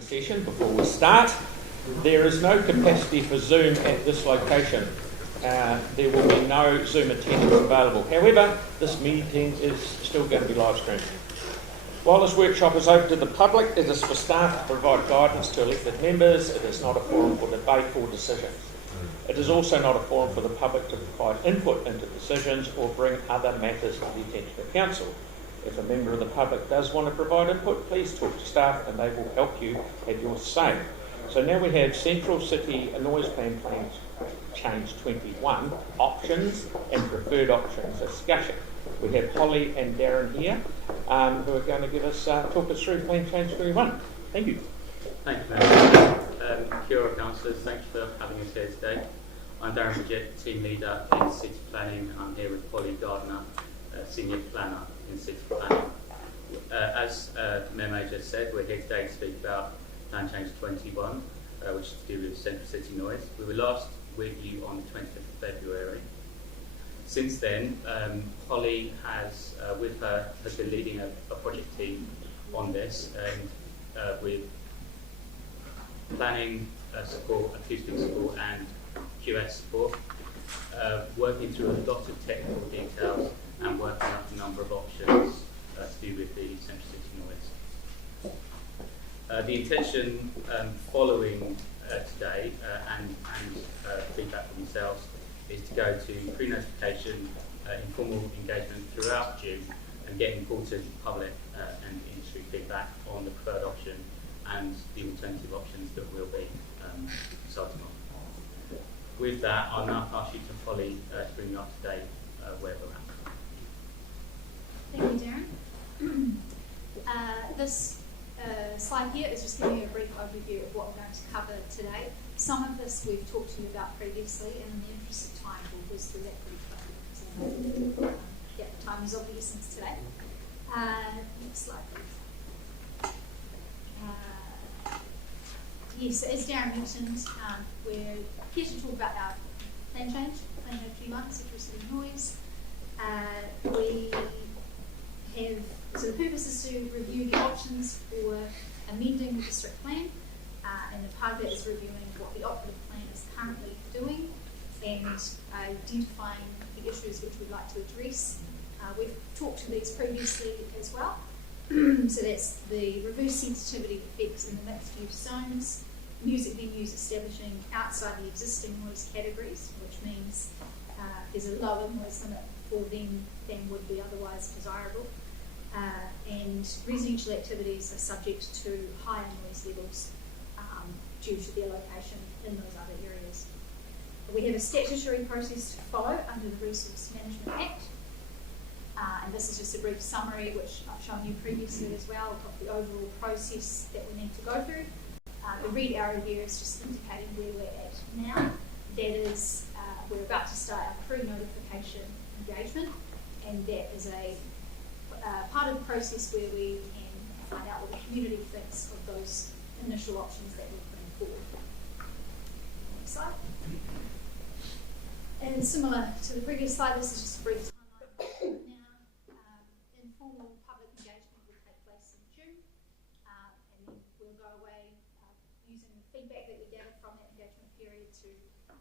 Session before we start. There is no capacity for Zoom at this location. There will be no Zoom attendance available. However, this meeting is still going to be live streamed. While this workshop is open to the public, it is for staff to provide guidance to elected members. It is not a forum for debate or decisions. It is also not a forum for the public to provide input into decisions or bring other matters to the attention of council. If a member of the public does want to provide input, please talk to staff and they will help you have your say. So now we have Central City Noise Plan Change 21, options and preferred options discussion. We have Holly and Darren here who are going to give us, talk us through Plan Change 21. Thank you. Thank you, Mayor. Kia ora, councillors. Thanks for having us here today. I'm Darren Bridget, Team Leader in City Planning. I'm here with Holly Gardner, Senior Planner in City Planning. As Mayor May just said, we're here today to speak about Plan Change 21, which is to do with Central City noise. We were last with you on the 25th of February. Since then, Holly has, has been leading a project team on this, and with planning support, acoustic support and QS support, working through a lot of technical details and working out a number of options to do with the Central City noise. The intention following today and feedback from yourselves is to go to pre-notification, informal engagement throughout June and get important public and industry feedback on the preferred option and the alternative options that we'll be deciding on. With that, I'll now pass you to Holly to bring you up to date where we're at. Thank you, Darren. This slide here is just giving you a brief overview of what we're going to cover today. Some of this we've talked to you about previously, and in the interest of time, we'll whiz through that pretty quickly. Time is of the essence today. Next slide, please. Yes, as Darren mentioned, we're here to talk about our Plan Change 21, Central City Noise. We have, so the purpose is to review the options for amending the district plan, and the part of that is reviewing what the operative plan is currently doing and identifying the issues which we'd like to address. We've talked to these previously as well. So that's the reverse sensitivity effects in the mixed-use zones, music venues establishing outside the existing noise categories, which means there's a lower noise limit for them than would be otherwise desirable. And residential activities are subject to higher noise levels due to their location in those other areas. We have a statutory process to follow under the Resource Management Act. And this is just a brief summary, which I've shown you previously as well, of the overall process that we need to go through. The red arrow here is just indicating where we're at now. That is, we're about to start our pre-notification engagement, and that is a part of the process where we can find out what the community thinks of those initial options that we're putting forward. Next slide. And similar to the previous slide, this is just a brief timeline. Informal public engagement will take place in June, and then we'll go away using the feedback that we gather from that engagement period to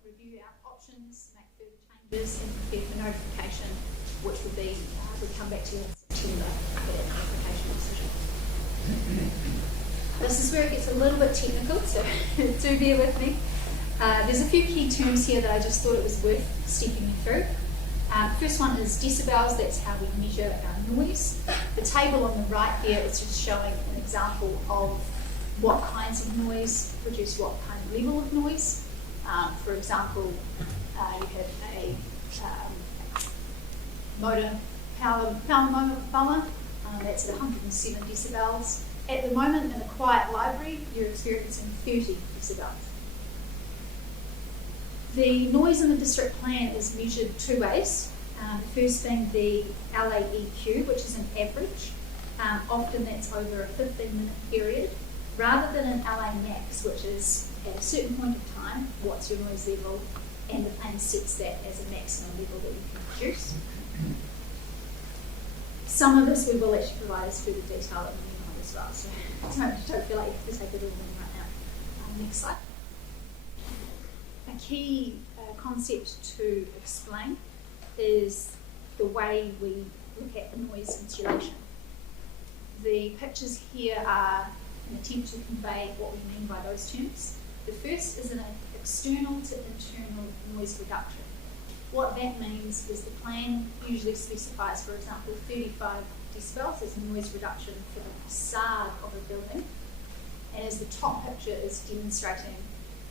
review our options, make further changes, and prepare for notification, which will be, we'll come back to you in September for that notification decision. This is where it gets a little bit technical, so do bear with me. There's a few key terms here that I just thought it was worth stepping you through. First one is decibels, that's how we measure our noise. The table on the right here is just showing an example of what kinds of noise produce what kind of level of noise. For example, you have a power motor mower, that's at 107 decibels. At the moment, in a quiet library, you're experiencing 30 decibels. The noise in the district plan is measured two ways. The first being the LAEQ, which is an average. Often that's over a 15-minute period, rather than an LA max, which is at a certain point of time, what's your noise level, and the plan sets that as a maximum level that you can produce. Some of this we will actually provide as further detail in the decibels. So don't feel like you have to take it all in right now. Next slide. A key concept to explain is the way we look at noise insulation. The pictures here are an attempt to convey what we mean by those terms. The first is an external to internal noise reduction. What that means is the plan usually specifies, for example, 35 decibels as noise reduction for the facade of a building. And as the top picture is demonstrating,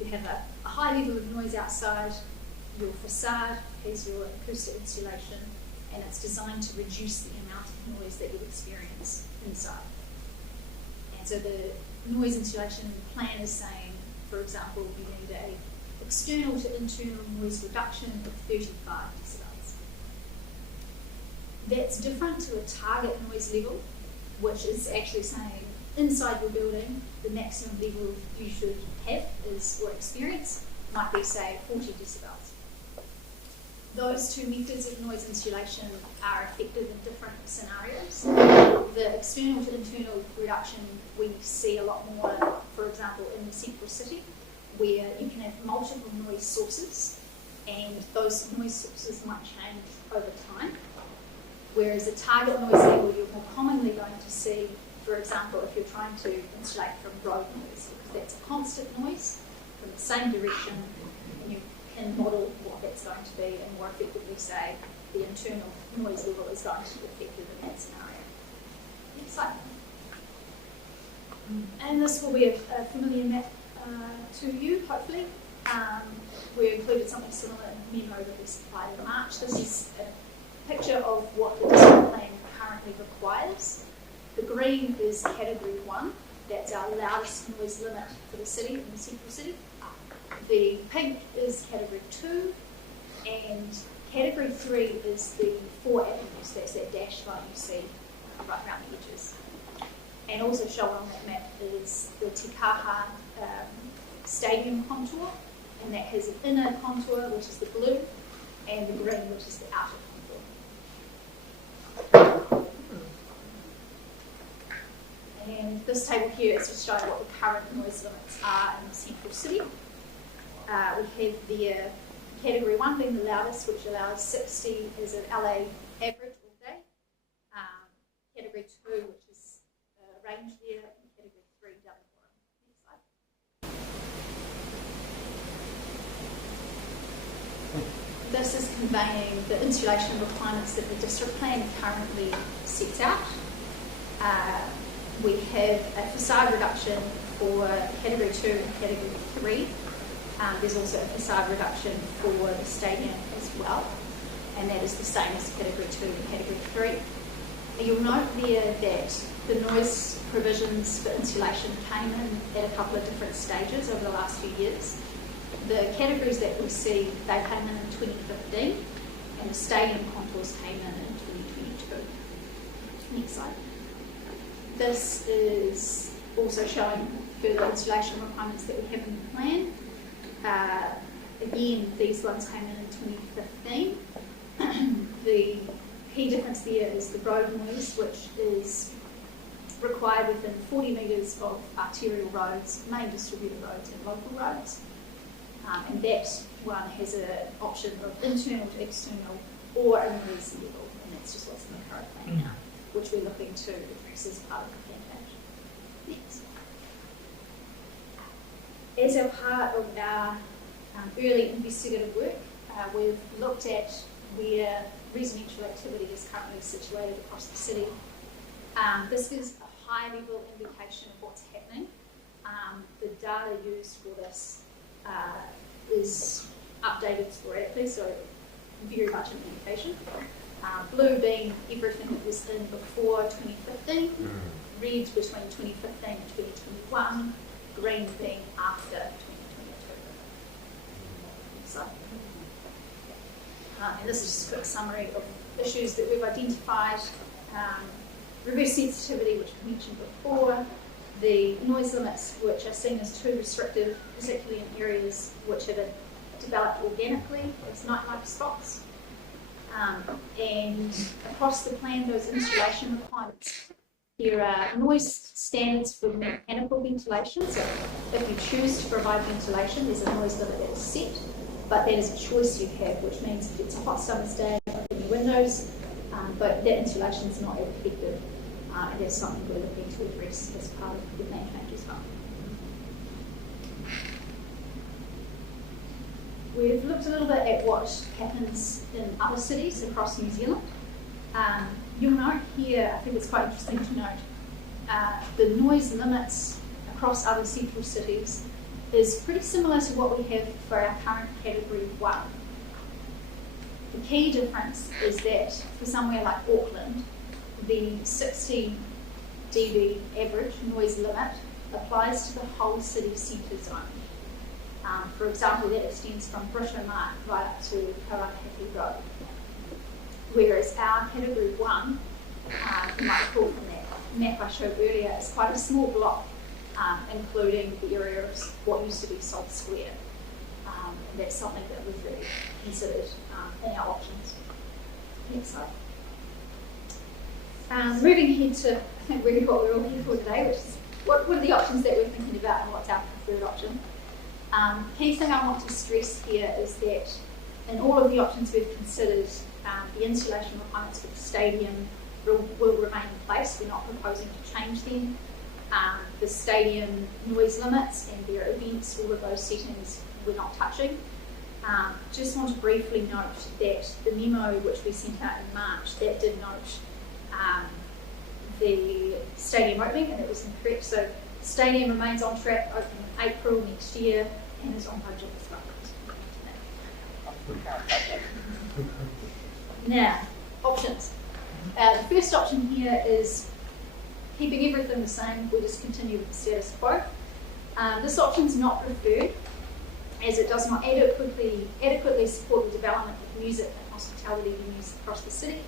you have a high level of noise outside, your facade has your acoustic insulation, and it's designed to reduce the amount of noise that you experience inside. And so the noise insulation plan is saying, for example, you need an external to internal noise reduction of 35 decibels. That's different to a target noise level, which is actually saying inside your building, the maximum level you should have is, or experience, might be, say, 40 decibels. Those two methods of noise insulation are effective in different scenarios. The external to internal reduction we see a lot more, for example, in the central city, where you can have multiple noise sources, and those noise sources might change over time. Whereas a target noise level you're more commonly going to see, for example, if you're trying to insulate from road noise, because that's a constant noise from the same direction, and you can model what that's going to be and more effectively say the internal noise level is going to be effective in that scenario. Next slide. And this will be a familiar map to you, hopefully. We included something similar in the memo that we supplied in March. This is a picture of what the district plan currently requires. The green is category 1. That's our loudest noise limit for the city, in the central city. The pink is category 2, and category 3 is the 4 avenues. That's that dashed line you see right around the edges. And also shown on that map is the Te Kaha stadium contour, and that has an inner contour, which is the blue, and the green, which is the outer contour. And this table here is just showing what the current noise limits are in the central city. We have the category 1 being the loudest, which allows 60 as an LA average all day. Category 2, which is range there, and category 3 down the bottom. Next slide. This is conveying the insulation requirements that the district plan currently sets out. We have a facade reduction for category 2 and category 3. There's also a facade reduction for the stadium as well, and that is the same as category 2 and category 3. You'll note there that the noise provisions for insulation came in at a couple of different stages over the last few years. The categories that we see, they came in 2015, and the stadium contours came in 2022. Next slide. This is also showing further insulation requirements that we have in the plan. Again, these ones came in 2015. The key difference there is the road noise, which is required within 40 metres of arterial roads, main distributed roads and local roads. And that one has an option of internal to external or a noise level, and that's just what's in the current plan now, which we're looking to address as part of the plan page. Next. As a part of our early investigative work, we've looked at where residential activity is currently situated across the city. This gives a high-level indication of what's happening. The data used for this is updated sporadically, so very much an indication. Blue being everything that was in before 2015, red between 2015 and 2021, green being after 2022. So, and this is just a quick summary of issues that we've identified. Reverse sensitivity, which we mentioned before, the noise limits, which are seen as too restrictive, particularly in areas which have developed organically as nightlife spots. And across the plan, those insulation requirements There are noise standards for mechanical ventilation, so if you choose to provide ventilation, there's a noise limit that is set, but that is a choice you have, which means if it's a hot summer's day, open your windows, but that insulation is not as effective, and that's something we're looking to address as part of the plan change as well. We've looked a little bit at what happens in other cities across New Zealand. You'll note here, I think it's quite interesting to note, the noise limits across other central cities is pretty similar to what we have for our current Category 1. The key difference is that for somewhere like Auckland, the 60 dB average noise limit applies to the whole city centre zone. For example, that extends from Britomart right up to Karangahape Road. Whereas our Category 1, you might recall from that map I showed earlier, is quite a small block, including the area of what used to be Salt Square. And that's something that we've really considered in our options. Next slide. Moving ahead to, I think, really what we're all here for today, which is what are the options that we're thinking about and what's our preferred option. Key thing I want to stress here is that in all of the options we've considered, the insulation requirements for the stadium will remain in place. We're not proposing to change them. The stadium noise limits and their events, all of those settings, we're not touching. Just want to briefly note that the memo which we sent out in March, that did note the stadium opening, and it was incorrect. So the stadium remains on track, opening in April next year, and is on budget as well. Now, options. The first option here is keeping everything the same. We'll just continue with the status quo. This option is not preferred, as it does not adequately support the development of music and hospitality venues across the city.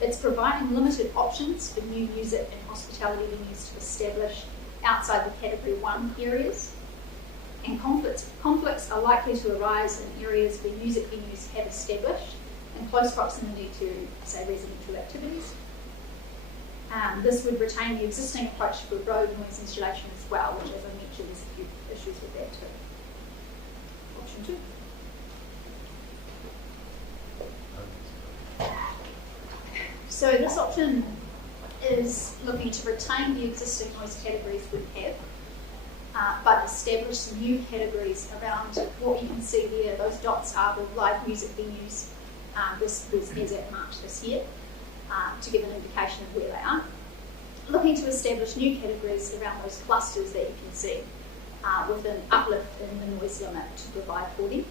It's providing limited options for new music and hospitality venues to establish outside the Category 1 areas. And conflicts are likely to arise in areas where music venues have established in close proximity to, say, residential activities. This would retain the existing approach for road noise insulation as well, which, as I mentioned, there's a few issues with that too. Option 2. So this option is looking to retain the existing noise categories we have, but establish some new categories around what you can see there. Those dots are the live music venues. This was as at March this year, to give an indication of where they are. Looking to establish new categories around those clusters that you can see, with an uplift in the noise limit to provide for them.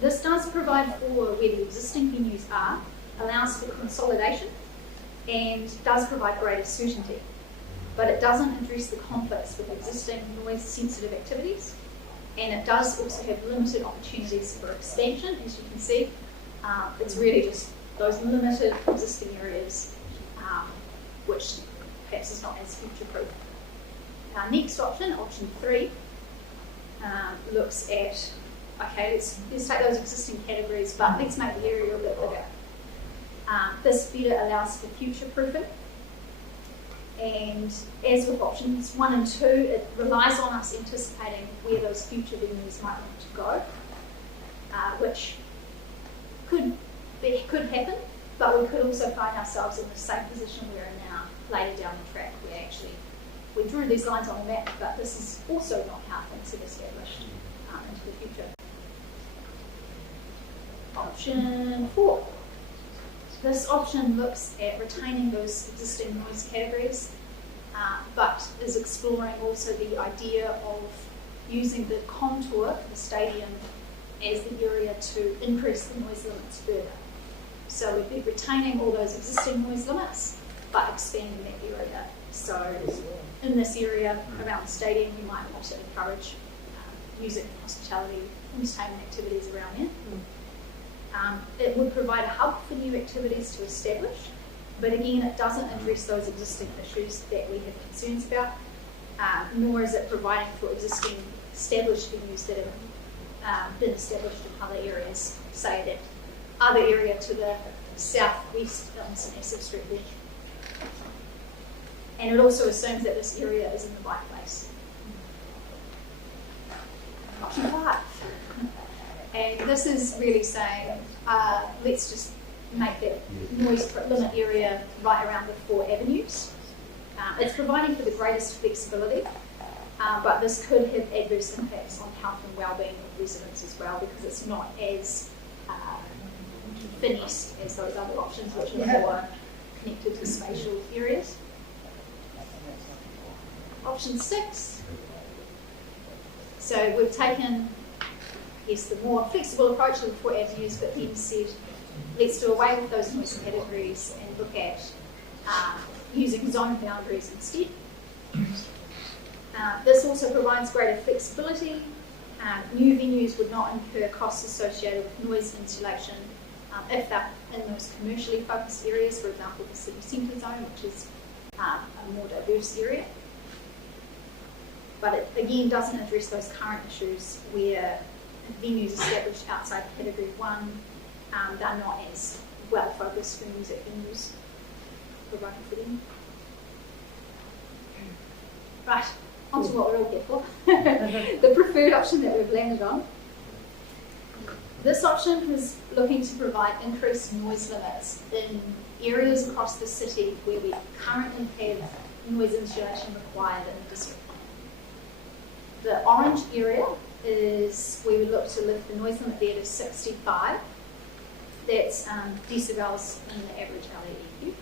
This does provide for where the existing venues are, allows for consolidation, and does provide greater certainty. But it doesn't address the conflicts with existing noise-sensitive activities, and it does also have limited opportunities for expansion, as you can see. It's really just those limited existing areas, which perhaps is not as future-proof. Our next option, option 3, looks at, okay, let's take those existing categories, but let's make the area a bit bigger. This better allows for future-proofing. And as with options 1 and 2, it relies on us anticipating where those future venues might want to go, which could happen, but we could also find ourselves in the same position we're in now later down the track, where actually we drew these lines on the map, but this is also not how things have established into the future. Option 4. This option looks at retaining those existing noise categories, but is exploring also the idea of using the contour of the stadium as the area to increase the noise limits further. So we'd be retaining all those existing noise limits, but expanding that area. So in this area around the stadium, you might want to encourage music, hospitality, entertainment activities around there. It would provide a hub for new activities to establish, but again, it doesn't address those existing issues that we have concerns about, nor is it providing for existing established venues that have been established in other areas, say that other area to the southwest on St. Asaph Street there. And it also assumes that this area is in the right place. Option 5. And this is really saying, let's just make that noise limit area right around the 4 avenues. It's providing for the greatest flexibility, but this could have adverse impacts on health and well-being of residents as well, because it's not as finessed as those other options, which are more connected to spatial areas. Option 6. So we've taken, yes, the more flexible approach to the 4 avenues, but then said, let's do away with those noise categories and look at using zone boundaries instead. This also provides greater flexibility. New venues would not incur costs associated with noise insulation if they're in those commercially focused areas, for example, the city centre zone, which is a more diverse area. But it again doesn't address those current issues where venues established outside Category 1, they're not as well focused for music venues provided for them. Right, on to what we're all here for. The preferred option that we've landed on. This option is looking to provide increased noise limits in areas across the city where we currently have noise insulation required in the district. The orange area is where we look to lift the noise limit there to 65. That's decibels in the average LEQ.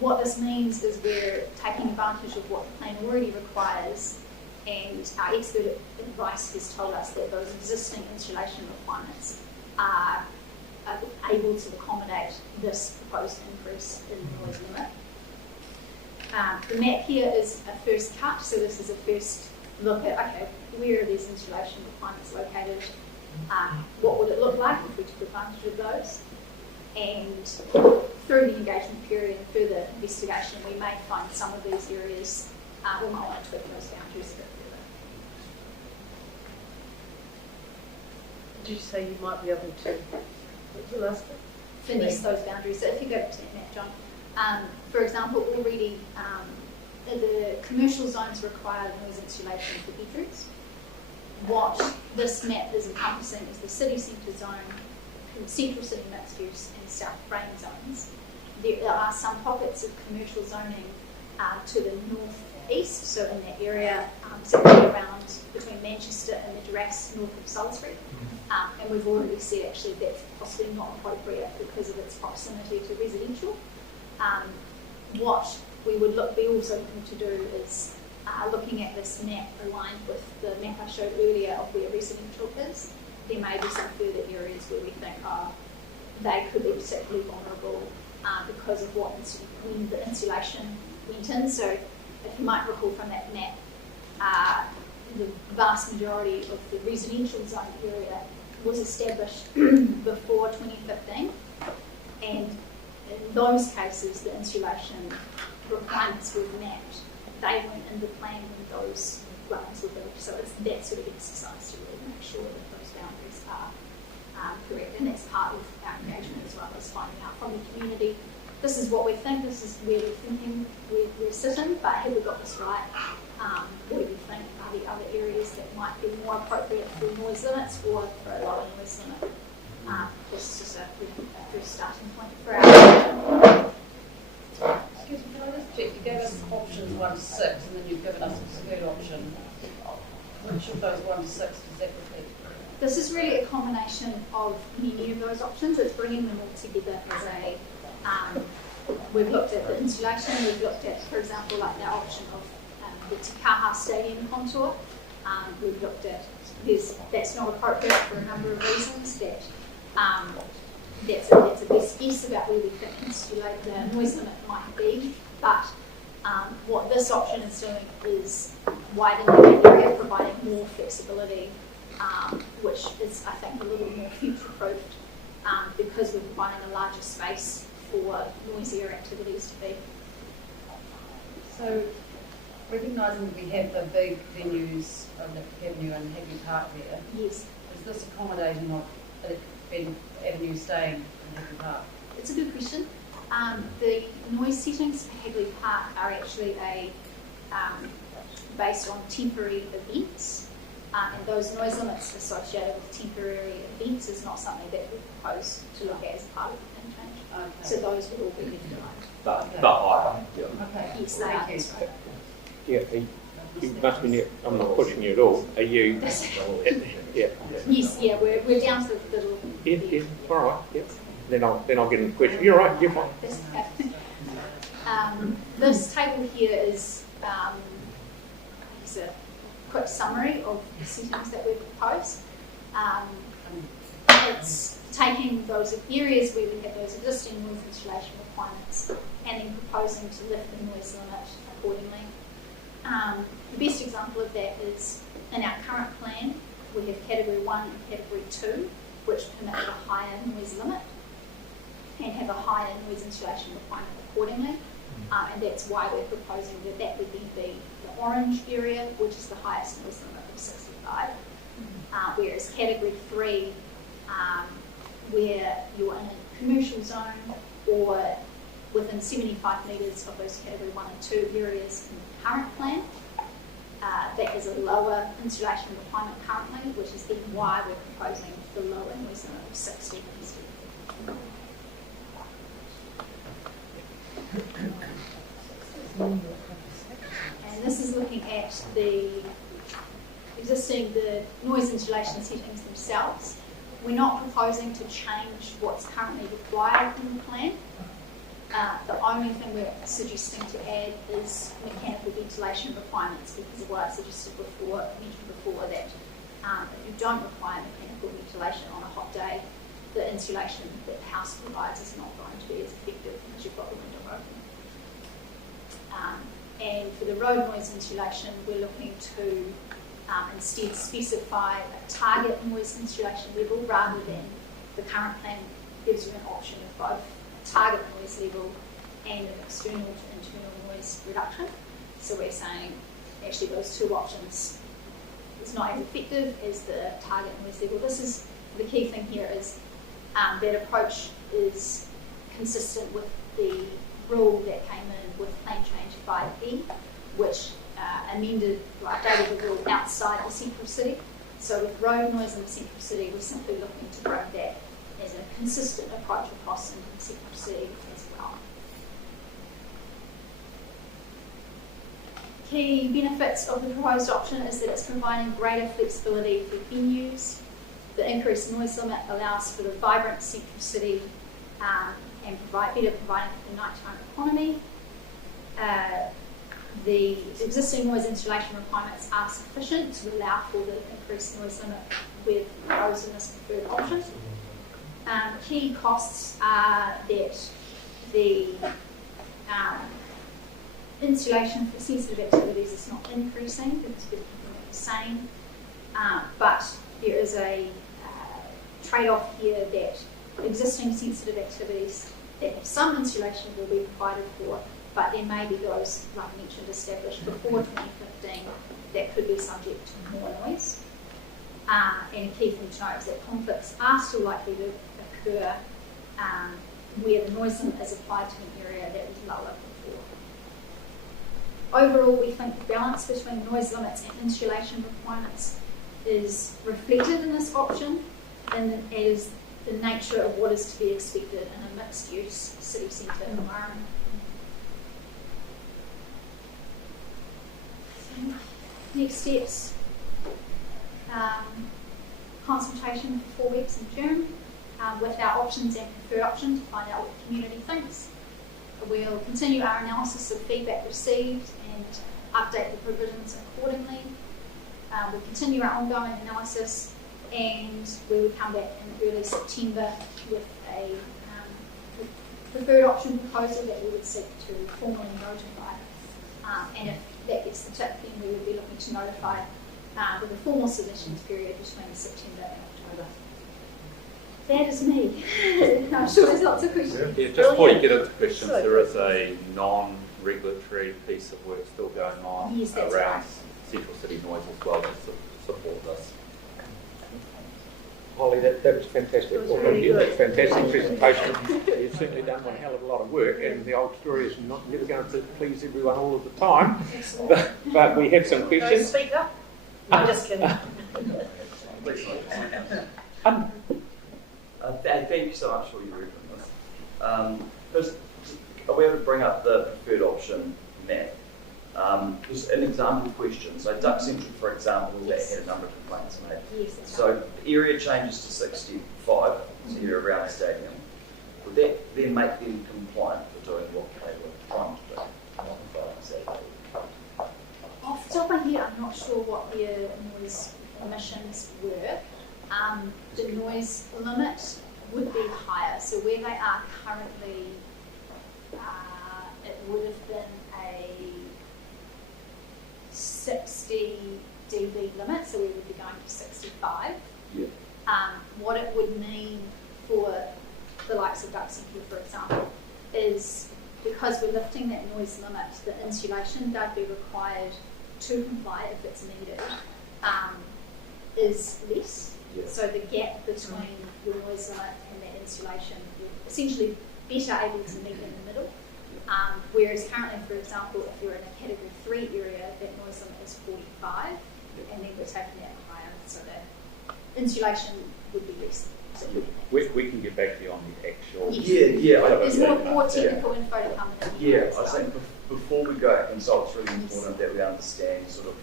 What this means is we're taking advantage of what the plan already requires, and our expert advice has told us that those existing insulation requirements are able to accommodate this proposed increase in the noise limit. The map here is a first cut, so this is a first look at, okay, where are these insulation requirements located? What would it look like if we took advantage of those? And through the engagement period and further investigation, we may find some of these areas, we might want to tweak those boundaries a bit further. Did you say you might be able to, what's the last bit? Finesse those boundaries. So if you go to that map, John, for example, already the commercial zones require noise insulation for bedrooms. What this map is encompassing is the city centre zone, central city mixed use, and south frame zones. There are some pockets of commercial zoning to the northeast, so in that area, certainly around between Manchester and Madras, north of Salisbury. And we've already said actually that's possibly not appropriate because of its proximity to residential. What we would be also looking to do is looking at this map aligned with the map I showed earlier of where residential is. There may be some further areas where we think they could be particularly vulnerable because of when the insulation went in. So if you might recall from that map, the vast majority of the residential zone area was established before 2015, and in those cases the insulation requirements were mapped. They weren't in the plan when those dwellings were built, so it's that sort of exercise to really make sure that those boundaries are correct, and that's part of our engagement as well as finding out from the community. This is what we think, this is where we're thinking we're sitting, but have we got this right? What do we think are the other areas that might be more appropriate for noise limits or for a lower noise limit? This is just a first starting point for our Excuse me, can I just check? You gave us options 1 to 6, and then you've given us a third option. Which of those 1 to 6 does that repeat? This is really a combination of many of those options. It's bringing them all together as a. We've looked at the insulation. We've looked at, for example, like the option of the Tikaha Stadium contour. We've looked at that's not appropriate for a number of reasons. That's a best guess about where we think the noise limit might be. But what this option is doing is widening the area, providing more flexibility, which is, I think, a little more future-proofed because we're providing a larger space for noisier activities to be. So, recognising that we have the big venues of the Avenue and Happy Park there, Yes. is this accommodating of the Avenue staying in Happy Park? It's a good question. The noise settings for Hagley Park are actually based on temporary events, and those noise limits associated with temporary events is not something that we propose to look at as part of the plan change. Okay. So those would all be left alone. But higher. Okay. Yes, they are. That's right. Yeah, you must be. I'm not pushing you at all. Are you? Yeah. Yes, yeah, we're down to the little. Yeah. All right. Yeah. Then I'll get into the question. You're right. You're fine. That's okay. This table here is a quick summary of the settings that we propose. It's taking those areas where we have those existing noise insulation requirements and then proposing to lift the noise limit accordingly. The best example of that is in our current plan, we have category 1 and category 2, which permit a higher noise limit and have a higher noise insulation requirement accordingly. And that's why we're proposing that would then be the orange area, which is the highest noise limit of 65. Whereas category 3, where you're in a commercial zone or within 75 metres of those category 1 and 2 areas in the current plan, that is a lower insulation requirement currently, which is then why we're proposing the lower noise limit of 60 instead. And this is looking at the noise insulation settings themselves. We're not proposing to change what's currently required in the plan. The only thing we're suggesting to add is mechanical ventilation requirements, because of what I mentioned before that if you don't require mechanical ventilation on a hot day, the insulation that the house provides is not going to be as effective because you've got the window open. And for the road noise insulation, we're looking to instead specify a target noise insulation level rather than the current plan gives you an option of both a target noise level and an external to internal noise reduction. So we're saying actually those two options is not as effective as the target noise level. This is the key thing here is that approach is consistent with the rule that came in with Plan Change 5E, which updated the rule outside the central city. So with road noise in the central city, we're simply looking to bring that as a consistent approach across into the central city as well. Key benefits of the proposed option is that it's providing greater flexibility for venues. The increased noise limit allows for the vibrant central city and providing for the nighttime economy. The existing noise insulation requirements are sufficient to allow for the increased noise limit with proposed in this preferred option. Key costs are that the insulation for sensitive activities is not increasing because we're keeping it the same, but there is a trade-off here that existing sensitive activities that have some insulation will be provided for, but there may be those, like I mentioned, established before 2015 that could be subject to more noise. And a key thing to note is that conflicts are still likely to occur where the noise limit is applied to an area that was lower before. Overall, we think the balance between noise limits and insulation requirements is reflected in this option, and is the nature of what is to be expected in a mixed-use city centre environment. So, next steps. Consultation for 4 weeks in June with our options and preferred option to find out what the community thinks. We'll continue our analysis of feedback received and update the provisions accordingly. We'll continue our ongoing analysis, and we would come back in early September with a preferred option proposal that we would seek to formally notify. And if that gets the tip, then we would be looking to notify with a formal submissions period between September and October. That is me. I'm sure there's lots of questions. Yeah, just before you get into questions, there is a non-regulatory piece of work still going on Yes, around central city noise as well to support this. Holly, that was fantastic. It was really good. Fantastic presentation. You've certainly done one hell of a lot of work, and the old story is not never going to please everyone all of the time. But we have some No, questions. speak up. I'm just kidding. Thank you so much for your work on this. Just, are we able to bring up the preferred option map? Just an example question. So Duck Central, for example, that had a number of complaints made. Yes, that's So right. the area changes to 65, so you're around the stadium. Would that then make them compliant for doing what they were trying to do? Off the top of my head, I'm not sure what their noise emissions were. The noise limit would be higher. So where they are currently, it would have been a 60 dB limit, so we would be going to 65. Yeah. What it would mean for the likes of Duck Central, for example, is because we're lifting that noise limit, the insulation they'd be required to comply if it's needed is less. Yeah. So the gap between your noise limit and that insulation would essentially better able to meet in the middle. Whereas currently, for example, if you're in a category 3 area, that noise limit is 45, and then we're taking that higher, so the insulation would be less. So We can get back to you on the actual. Yes. Yeah. There's more technical info to come in. Yeah, I think before we go and so it's really important that we understand sort of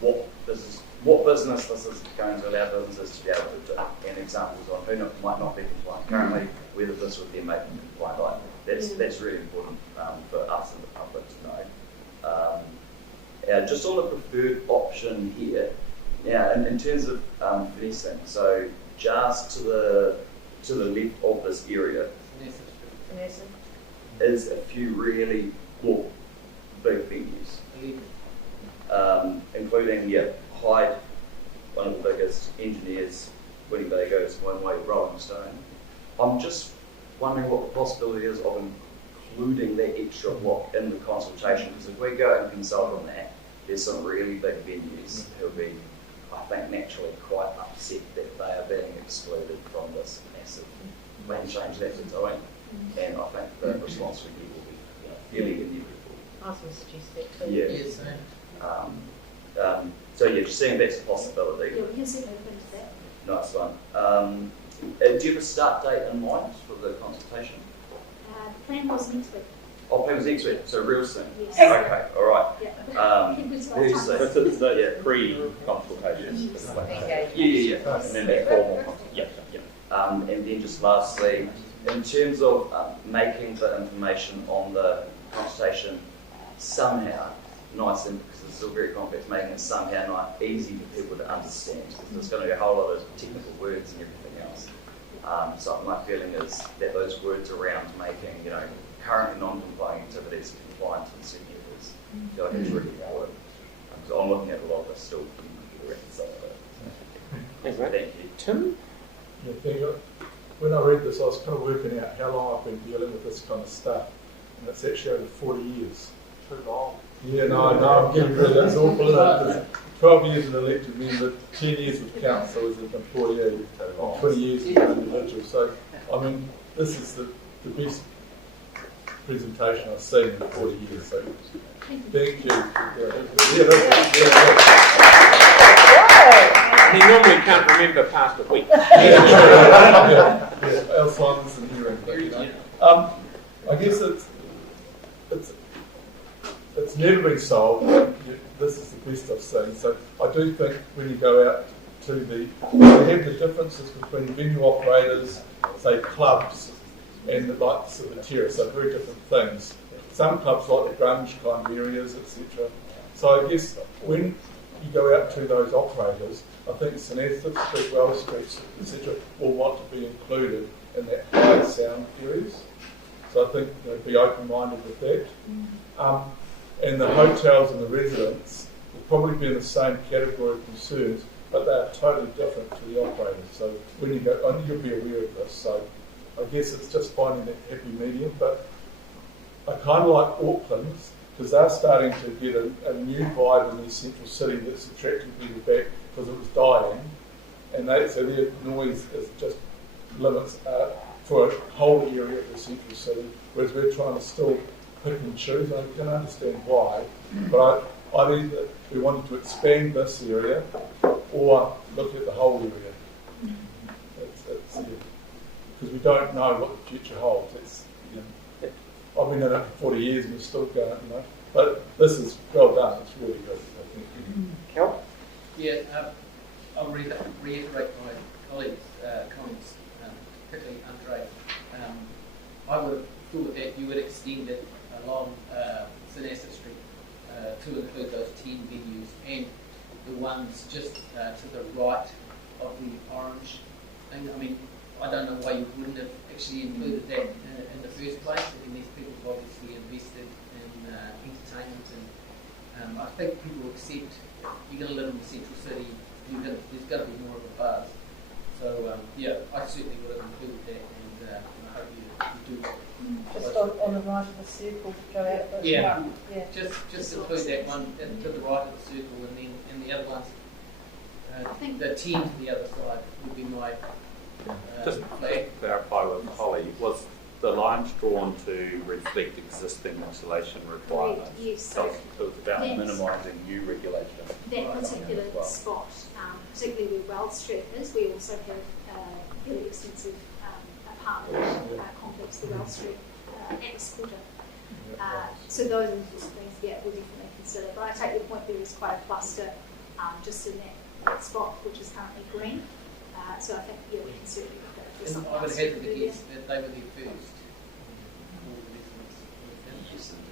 what business this is going to allow businesses to be able to do, and examples on who might not be compliant currently, whether this would then make them compliant. Like that's really important for us and the public to know. Just on the preferred option here, now in terms of fencing, so just to the left of this area is a few really big venues, including Hyde, one of the biggest, Engineers, Winnebago's, One Way, Rolling Stone. I'm just wondering what the possibility is of including that extra block in the consultation, because if we go and consult on that, there's some really big venues who'll be, I think, naturally quite upset that they are being excluded from this massive plan change that we're doing. And I think the response we get will be fairly inevitable. I was going to suggest that too. Yeah. Yes. So just seeing that's a possibility. Yeah, we can certainly look into that. Nice one. Do you have a start date in mind for the consultation? The plan was next week. Oh, plan was next week, so real soon. Yes. Okay, all right. Yeah. We've got Really time. soon. But it's the pre-consultation. Yeah. And then that formal. Yep. And then just lastly, in terms of making the information on the consultation somehow nice, and because it's still very complex, making it somehow easy for people to understand, because there's going to be a whole lot of technical words and everything else. So my feeling is that those words around making, currently non-compliant activities compliant in certain areas, I feel like it's really important. So I'm looking at a lot of this still to reconcile it. Thanks, mate. Thank you. Tim? Yeah, thank you. When I read this, I was kind of working out how long I've been dealing with this kind of stuff, and it's actually over 40 years. Too long. Yeah, no, I'm getting rid of that's awful, isn't it? 12 years as an elected member, 10 years with council as an employee, and 20 years as an individual. So, I mean, this is the best presentation I've seen in 40 years. So, thank you. He normally can't remember past a week. Alzheimer's and hearing. But, I guess it's never been solved. This is the best I've seen. So I do think when you go out to we have the differences between venue operators, say clubs, and the likes of the terrace, so very different things. Some clubs like the grunge kind of areas, etc. So I guess when you go out to those operators, I think St Anthony Street, Wells Street, etc. will want to be included in that high sound areas. So I think be open-minded with that. And the hotels and the residents will probably be in the same category of concerns, but they are totally different to the operators. So when you go, I think you'll be aware of this. So I guess it's just finding that happy medium. But I kind of like Auckland because they're starting to get a new vibe in their central city that's attracting people back because it was dying. and so their noise is just limits for a whole area of the central city, whereas we're trying to still pick and choose. I can understand why, but I think that we wanted to expand this area or look at the whole area. Because we don't know what the future holds. I've been in it for 40 years and we're still going, But this is well done. It's really good, I think. Cal? Yeah, I'll reiterate my colleagues' comments, particularly Andre. I would have thought that you would extend it along St. Asaph Street to include those 10 venues and the ones just to the right of the orange thing. I mean, I don't know why you wouldn't have actually included that in the first place. I mean, these people have obviously invested in entertainment, and I think people accept you're going to live in the central city, there's going to be more of a buzz. So, yeah, I certainly would have included that, and I hope you do. Just on the right of the circle, go out those Yeah. one. Yeah. Just include that one to the right of the circle, and then the other ones, the 10 to the other side would be my Just flag. to clarify with Holly, was the lines drawn to reflect existing installation requirements? Yes, So so it was about Yes. minimising new regulation. that particular as well. spot, particularly where Wells Street is, we also have a very extensive apartment complex, the Wells Street at the quarter. So those are the sorts of things that we'll definitely consider. But I take your point, there is quite a cluster just in that spot, which is currently green. So I think we can certainly look at it for And something I would else hazard we to could do guess that they were there first.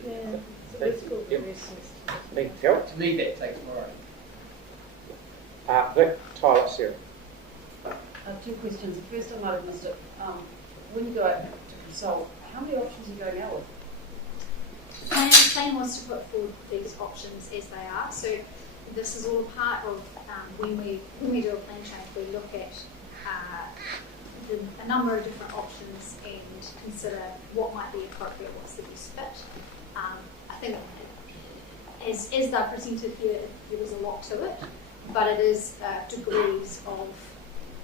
Yeah. So let's go with the rest. Thank you, Cal. To me, that takes priority. Vic, Tyler, Sarah. Two questions. The first, I might have missed it. When you go out to consult, how many options are you going out with? Plan was to put forward these options as they are. So this is all part of when we do a plan change, we look at a number of different options and consider what might be appropriate, what's the best fit. I think as they're presented here, there is a lot to it, but it is degrees of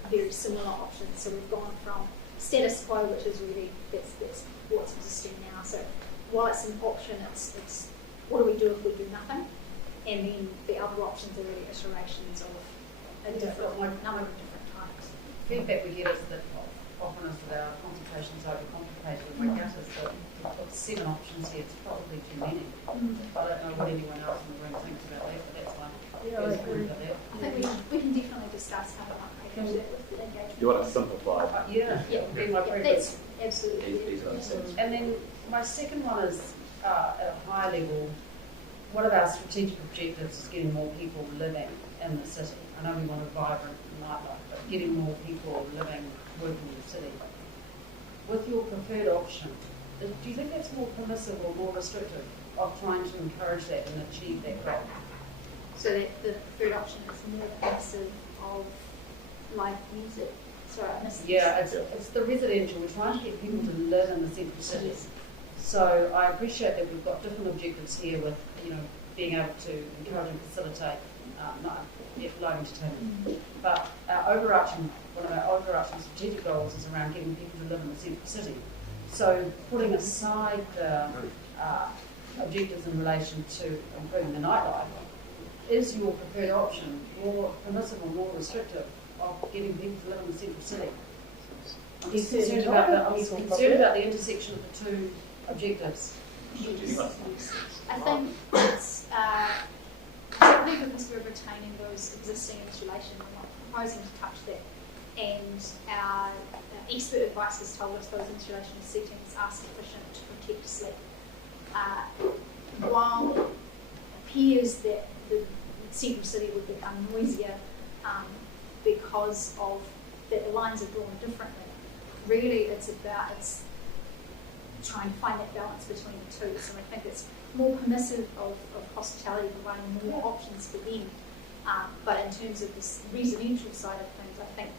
very similar options. So we've gone from status quo, which is really that's what's existing now. So while it's an option, it's what do we do if we do nothing? And then the other options are really iterations of a number of different types. Feedback we get is that often is that our consultations are overcomplicated, and my gut is that to put 7 options here, it's probably too many. I don't know what anyone else in the room thinks about that, but that's my first point about that. I think we can definitely discuss how to package that with the engagement. You want to simplify it? Yeah, Yeah, would be my preference. that's absolutely. These are the things. And then my second one is at a higher level, one of our strategic objectives is getting more people living in the city. I know we want a vibrant nightlife, but getting more people living, working in the city. With your preferred option, do you think that's more permissive or more restrictive of trying to encourage that and achieve that goal? So that the third option is more permissive of live music. Sorry, I missed Yeah, it's the residential. We're trying to get people to live in the central city. So I appreciate that we've got different objectives here with, being able to encourage and facilitate live entertainment. But one of our overarching strategic goals is around getting people to live in the central city. So putting aside the objectives in relation to improving the nightlife, is your preferred option more permissive or more restrictive of getting people to live in the central city? I'm just concerned about the intersection of the two objectives. I think it's certainly because we're retaining those existing installations, we're not proposing to touch that. And our expert advice has told us those installation settings are sufficient to protect sleep. While it appears that the central city would become noisier because of that the lines are drawn differently, really it's trying to find that balance between the two. So I think it's more permissive of hospitality, providing more options for them. But in terms of this residential side of things, I think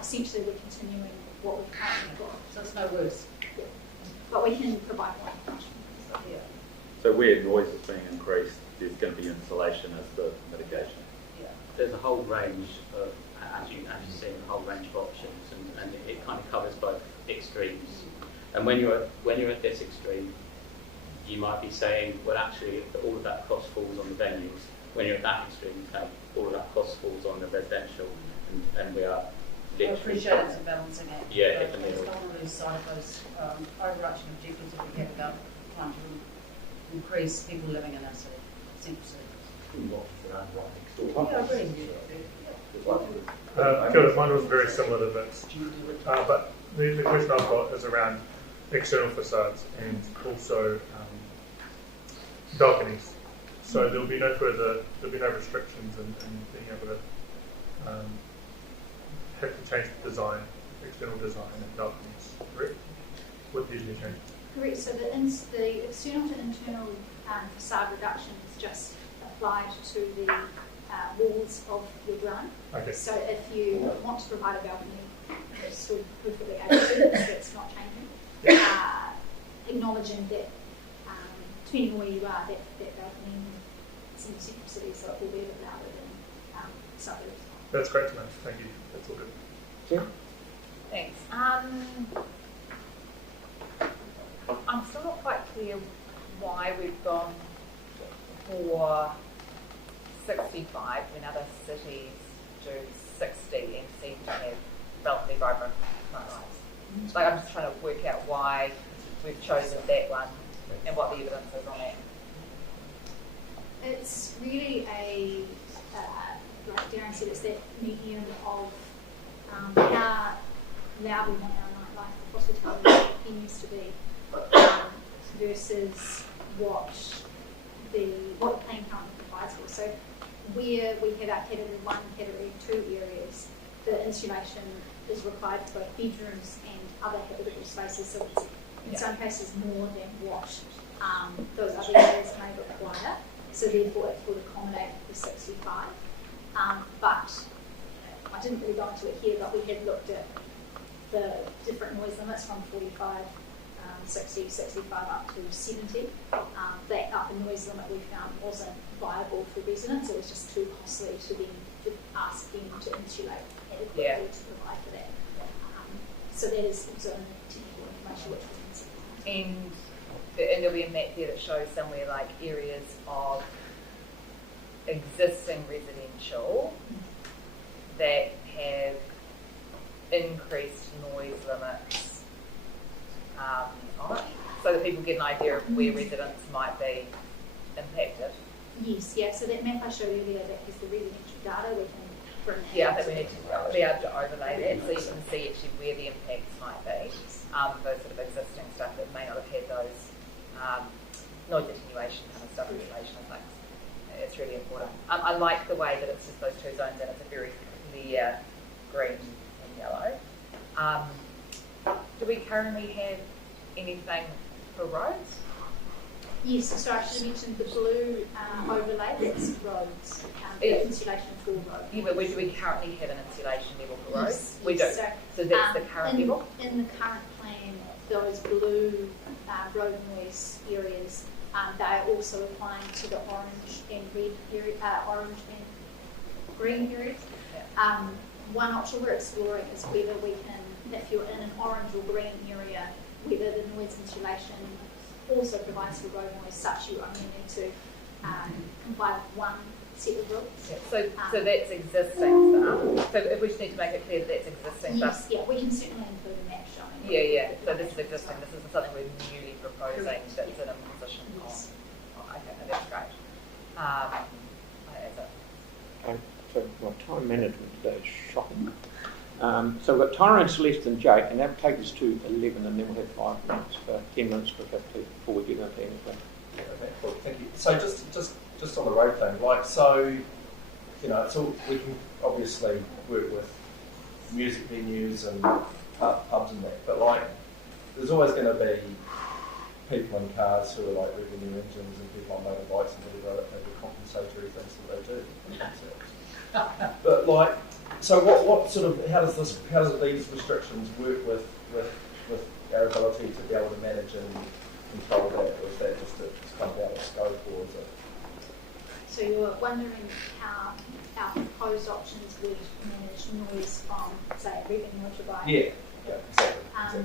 essentially we're continuing what we've currently got. So it's no worse. Yeah. But we can provide more information. Yeah. So where noise is being increased, there's going to be insulation as the mitigation. Yeah. There's a whole range of as you see, a whole range of options, and it kind of covers both extremes. And when you're at this extreme, you might be saying, well, actually, all of that cost falls on the venues. When you're at that extreme, all of that cost falls on the residential, and we are I literally... appreciate it's a balancing act. Yeah, but in the it's middle. not on lose sight of those overarching objectives that we have about trying to increase people living in our city, central city. Yeah, I agree. Kia ora, mine was very similar to Vince. But the question I've got is around external facades and also balconies. So there'll be no restrictions in being able to have to change the design, external design and balconies, correct? Would usually change. Correct. So the external to internal facade reduction is just applied to the walls of your dwelling. Okay. So if you want to provide a balcony, it's still perfectly able to, so it's not changing. Acknowledging that, depending on where you are, that balcony is in central city, so it will be a bit louder than suburbs. That's great to know. Thank you. That's all good. Yeah. Thanks. I'm still not quite clear why we've gone for 65 when other cities do 60 and seem to have relatively vibrant front lights. Like, I'm just trying to work out why we've chosen that one and what the evidence is on that. It's really like Darren said, it's that medium of how loud we want our nightlife hospitality continues to be versus what the plan currently provides for. So where we have our category 1, category 2 areas, the insulation is required for both bedrooms and other habitable spaces. So it's in some cases more than what those other areas may require. So therefore it would accommodate the 65. But I didn't really go into it here, but we had looked at the different noise limits from 45, 60, 65 up to 70. That upper noise limit we found wasn't viable for residents. It was just too costly to ask them to insulate adequately to provide for that. So that is also technical information which we consider. And there'll be a map there that shows somewhere like areas of existing residential that have increased noise limits on it, so that people get an idea of where residents might be impacted. Yes, yeah. So that map I showed earlier that has the residential data, we can bring that. Yeah, I think we need to be able to overlay that so you can see actually where the impacts might be. Those sort of existing stuff that may not have had those noise attenuation kind of stuff, insulation and things. It's really important. I like the way that it's just those two zones and it's a very clear green and yellow. Do we currently have anything for roads? Yes, so I should have mentioned the blue overlay, that's roads, insulation for roads. Yeah, but do we currently have an insulation level for roads? Yes, We do. So that's the current level? In the current plan, those blue road noise areas, they are also applying to the orange and red area, orange and green areas. Yeah. One option we're exploring is whether we can, if you're in an orange or green area, whether the noise insulation also provides for road noise such you only need to comply with one set of rules. Yeah. So that's existing stuff. So if we just need to make it clear that that's existing Yes, stuff. yeah, we can certainly include a map showing. Yeah. So this is existing. This isn't something we're newly proposing that's an imposition Yes. on. Oh, okay, no, that's great. That's it. Okay, so my time management today is shocking. So we've got Tyrone, Celeste and Jake, and that will take us to 11, and then we'll have 10 minutes for 50 before we get into anything. Okay, cool, thank you. So just on the road thing, like, so, you know, it's all, we can obviously work with music venues and pubs and that, but like, there's always going to be people in cars who are like revving their engines and people on motorbikes and whatever compensatory things that they do. But like, so what sort of, how does these restrictions work with our ability to be able to manage and control that, or is that just kind of out of scope, or is it? So you're wondering how our proposed options would manage noise from, say, a revving motorbike. Yeah, exactly.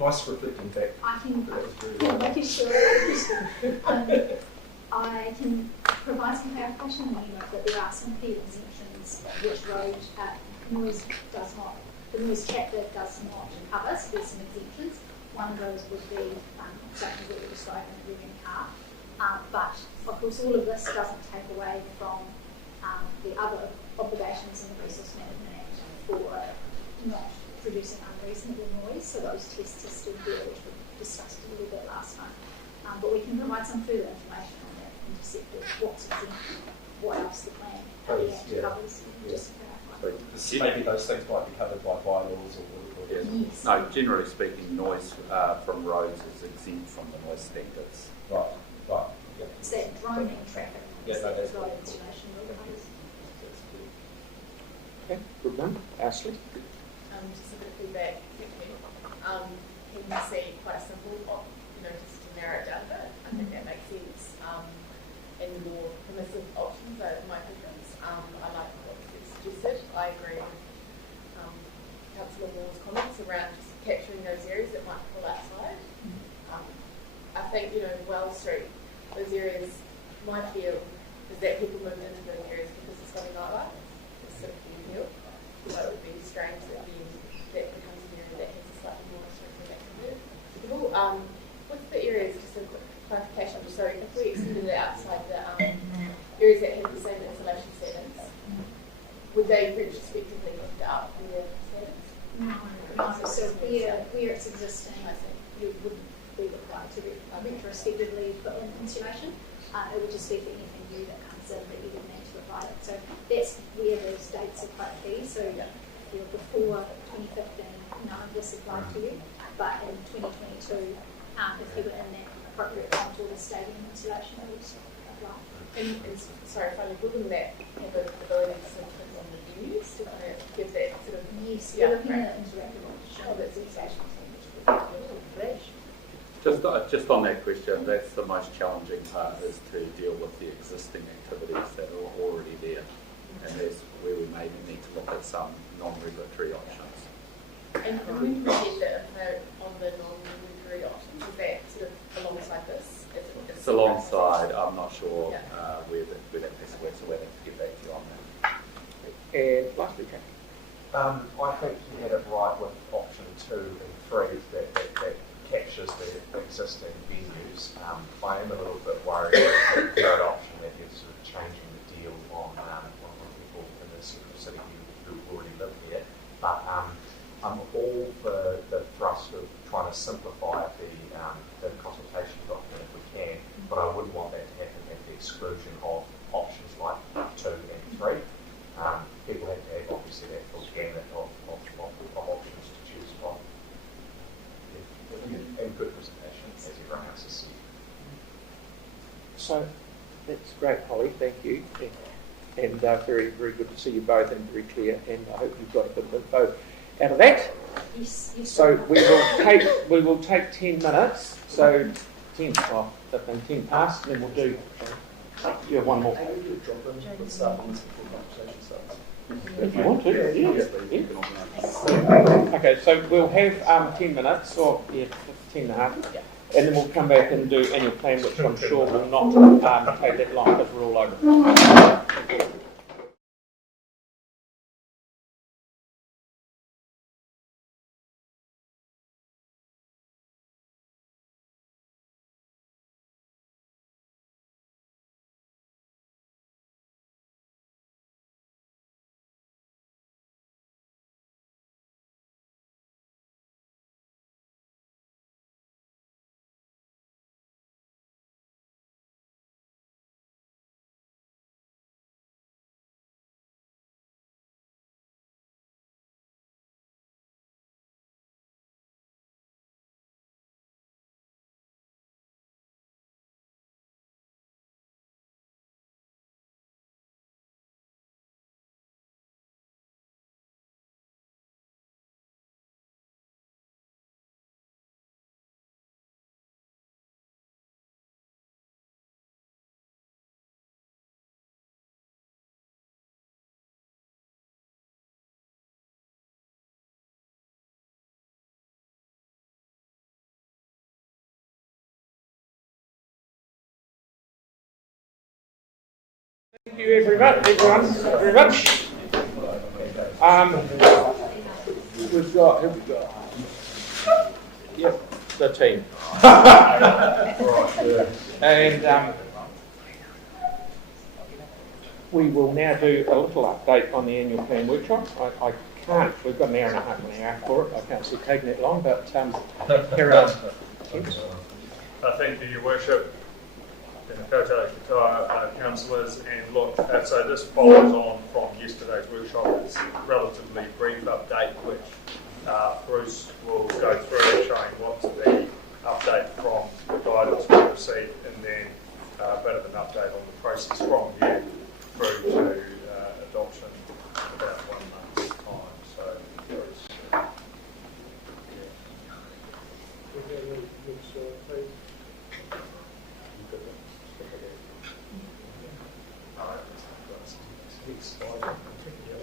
Nice reflecting back. I can, That was very yeah, well. making sure. I can provide some clarification in the email that there are some key exemptions which road noise does not, the noise chapter does not cover, so there's some exemptions. One of those would be such as what you're describing in a revving car. But of course all of this doesn't take away from the other obligations in the Resource Management Act for not producing unreasonable noise, so those tests are still there, which we discussed a little bit last time. But we can provide some further information on that intercept of what's exempt, what else the plan covers, just to clarify. Maybe those things might be covered by bylaws or Yes. Yes. No, generally speaking, noise from roads is exempt from the noise standards. right. Yeah. It's that droning traffic, Yeah, it's no, that that's road cool. insulation regulations. Okay, good done. Ashley? Just a bit of feedback. Thank you. Can you see quite a simple, just to narrow it down a bit? I think that makes sense. And the more permissive options are my preference. I like what was suggested. I agree with Councillor Moore's comments around just capturing those areas that might fall outside. I think, Wells Street, those areas, my feel is that people move into those areas because it's got a nightlife. It's sort of the appeal. So it would be strange that that becomes an area that has a slightly more restrictive activity. With the areas, just a quick clarification, so if we extended it outside the areas that have the same insulation settings, would they retrospectively lift up their settings? No, so where it's existing, you wouldn't be required to retrospectively put in insulation. It would just be for anything new that comes in that you would need to provide it. So that's where those dates are quite key. So before 2015, none of this applied to you, but in 2022, if you were in that appropriate contour, the stadium insulation would apply. And sorry, finally, wouldn't that have the ability to sort of put on the venues to kind of give that sort of Yes, we're looking at interactive options. Oh, that's insulation. Just on that question, that's the most challenging part, is to deal with the existing activities that are already there. And that's where we maybe need to look at some non-regulatory options. And when we get on the non-regulatory options, is that sort of alongside this? It's alongside, I'm not sure where that piece of work, so we'll have to get back to you on that. And lastly, Kate. I think you had it right with option 2 and 3 that captures the existing venues. I am a little bit worried about the third option that you're sort of changing the deal on people in the central city who already live here. But I'm all for the thrust of trying to simplify the consultation document if we can, but I wouldn't want that to happen at the exclusion of options like 2 and 3. People have to have obviously that full gamut of options to choose from. And good presentation, as everyone else has said. So that's great, Holly. Thank you. And very, very good to see you both, and very clear. And I hope you've got a bit of info out of that. Yes. So we will take 10 minutes. So 10 past, and then we'll do. You have one more. If you want to, yeah. Okay, so we'll have 10 minutes, or 10 and a half, and then we'll come back and do annual plan, which I'm sure will not take that long because we're all over. Thank you very much, everyone. Very much. We've got, who have we got? Yep, the team. And we will now do a little update on the annual plan workshop. I can't, we've got an hour and a half for it. I can't see it taking that long, but carry on. Thank you, Your Worship, and congratulations to our councillors. And look, so this follows on from yesterday's workshop. It's a relatively brief update, which Bruce will go through, showing what's the update from the guidance we received, and then a bit of an update on the process from you through to adoption in about 1 month's time. So, Bruce.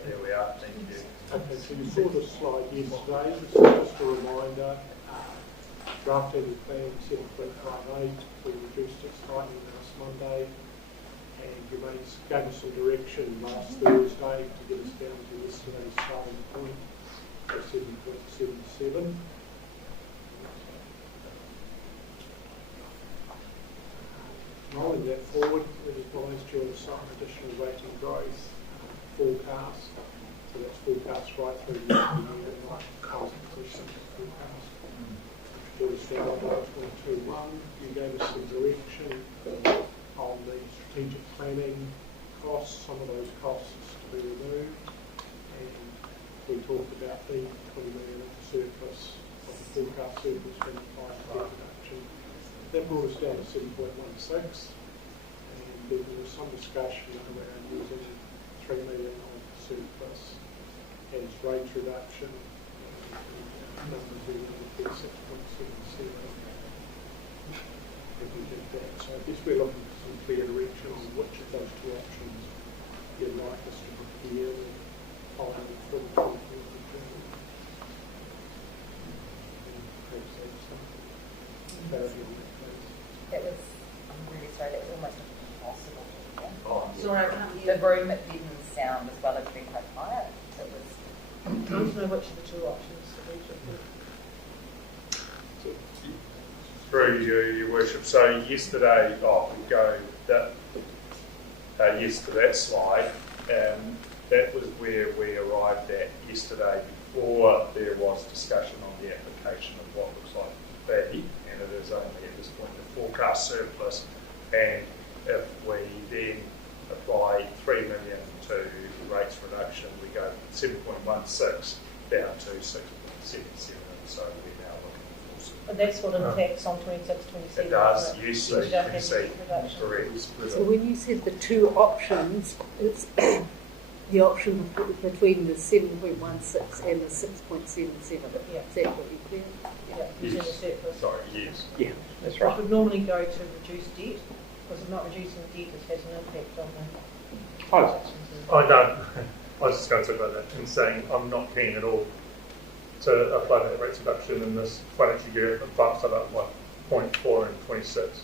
There we are, thank you. Okay, so you saw this slide yesterday. This is just a reminder. Draft annual plan 7.58. We reduced it slightly last Monday, and you gave us some direction last Thursday to get us down to yesterday's starting point of 7.77. Rolling that forward, it advised you of some additional rating growth forecast. So that's forecast right through the year, like housing precinct forecast. Brought us down to 1.21. You gave us some direction on the strategic planning costs, some of those costs to be removed. And we talked about the 20 million of the surplus, of the forecast surplus from the 5% reduction. That brought us down to 7.16. And there was some discussion around using 3 million of the surplus as rate reduction. Numbers we would be 6.77 if we did that. So I guess we're looking for some clear direction on which of those two options you'd like us to prepare and follow through to the journey. Perhaps that's some clarity on that, please. That was, I'm really sorry, that was almost impossible to hear. Sorry, I can't hear. The room didn't sound as well as being quite quiet. It was. I don't know which of the two options to be. Through you, Your Worship. So yesterday, we go yes to that slide. That was where we arrived at yesterday before there was discussion on the application of what looks like value, and it is only at this point the forecast surplus. And if we then apply 3 million to rates reduction, we go from 7.16 down to 6.77. So we're now looking for some. But that's what impacts on 26, 27. It does, yes, so you can see, correct. So when you said the two options, it's the option between the 7.16 and the 6.77. Yeah. Is that what you clear? Yeah, using the surplus. Sorry, yes. Yeah, that's Which right. would normally go to reduce debt, because not reducing debt has an impact on the transactions. I don't. I was just going to talk about that and saying I'm not keen at all to apply that rates reduction in this financial year and bumps it up 0.4 and 26.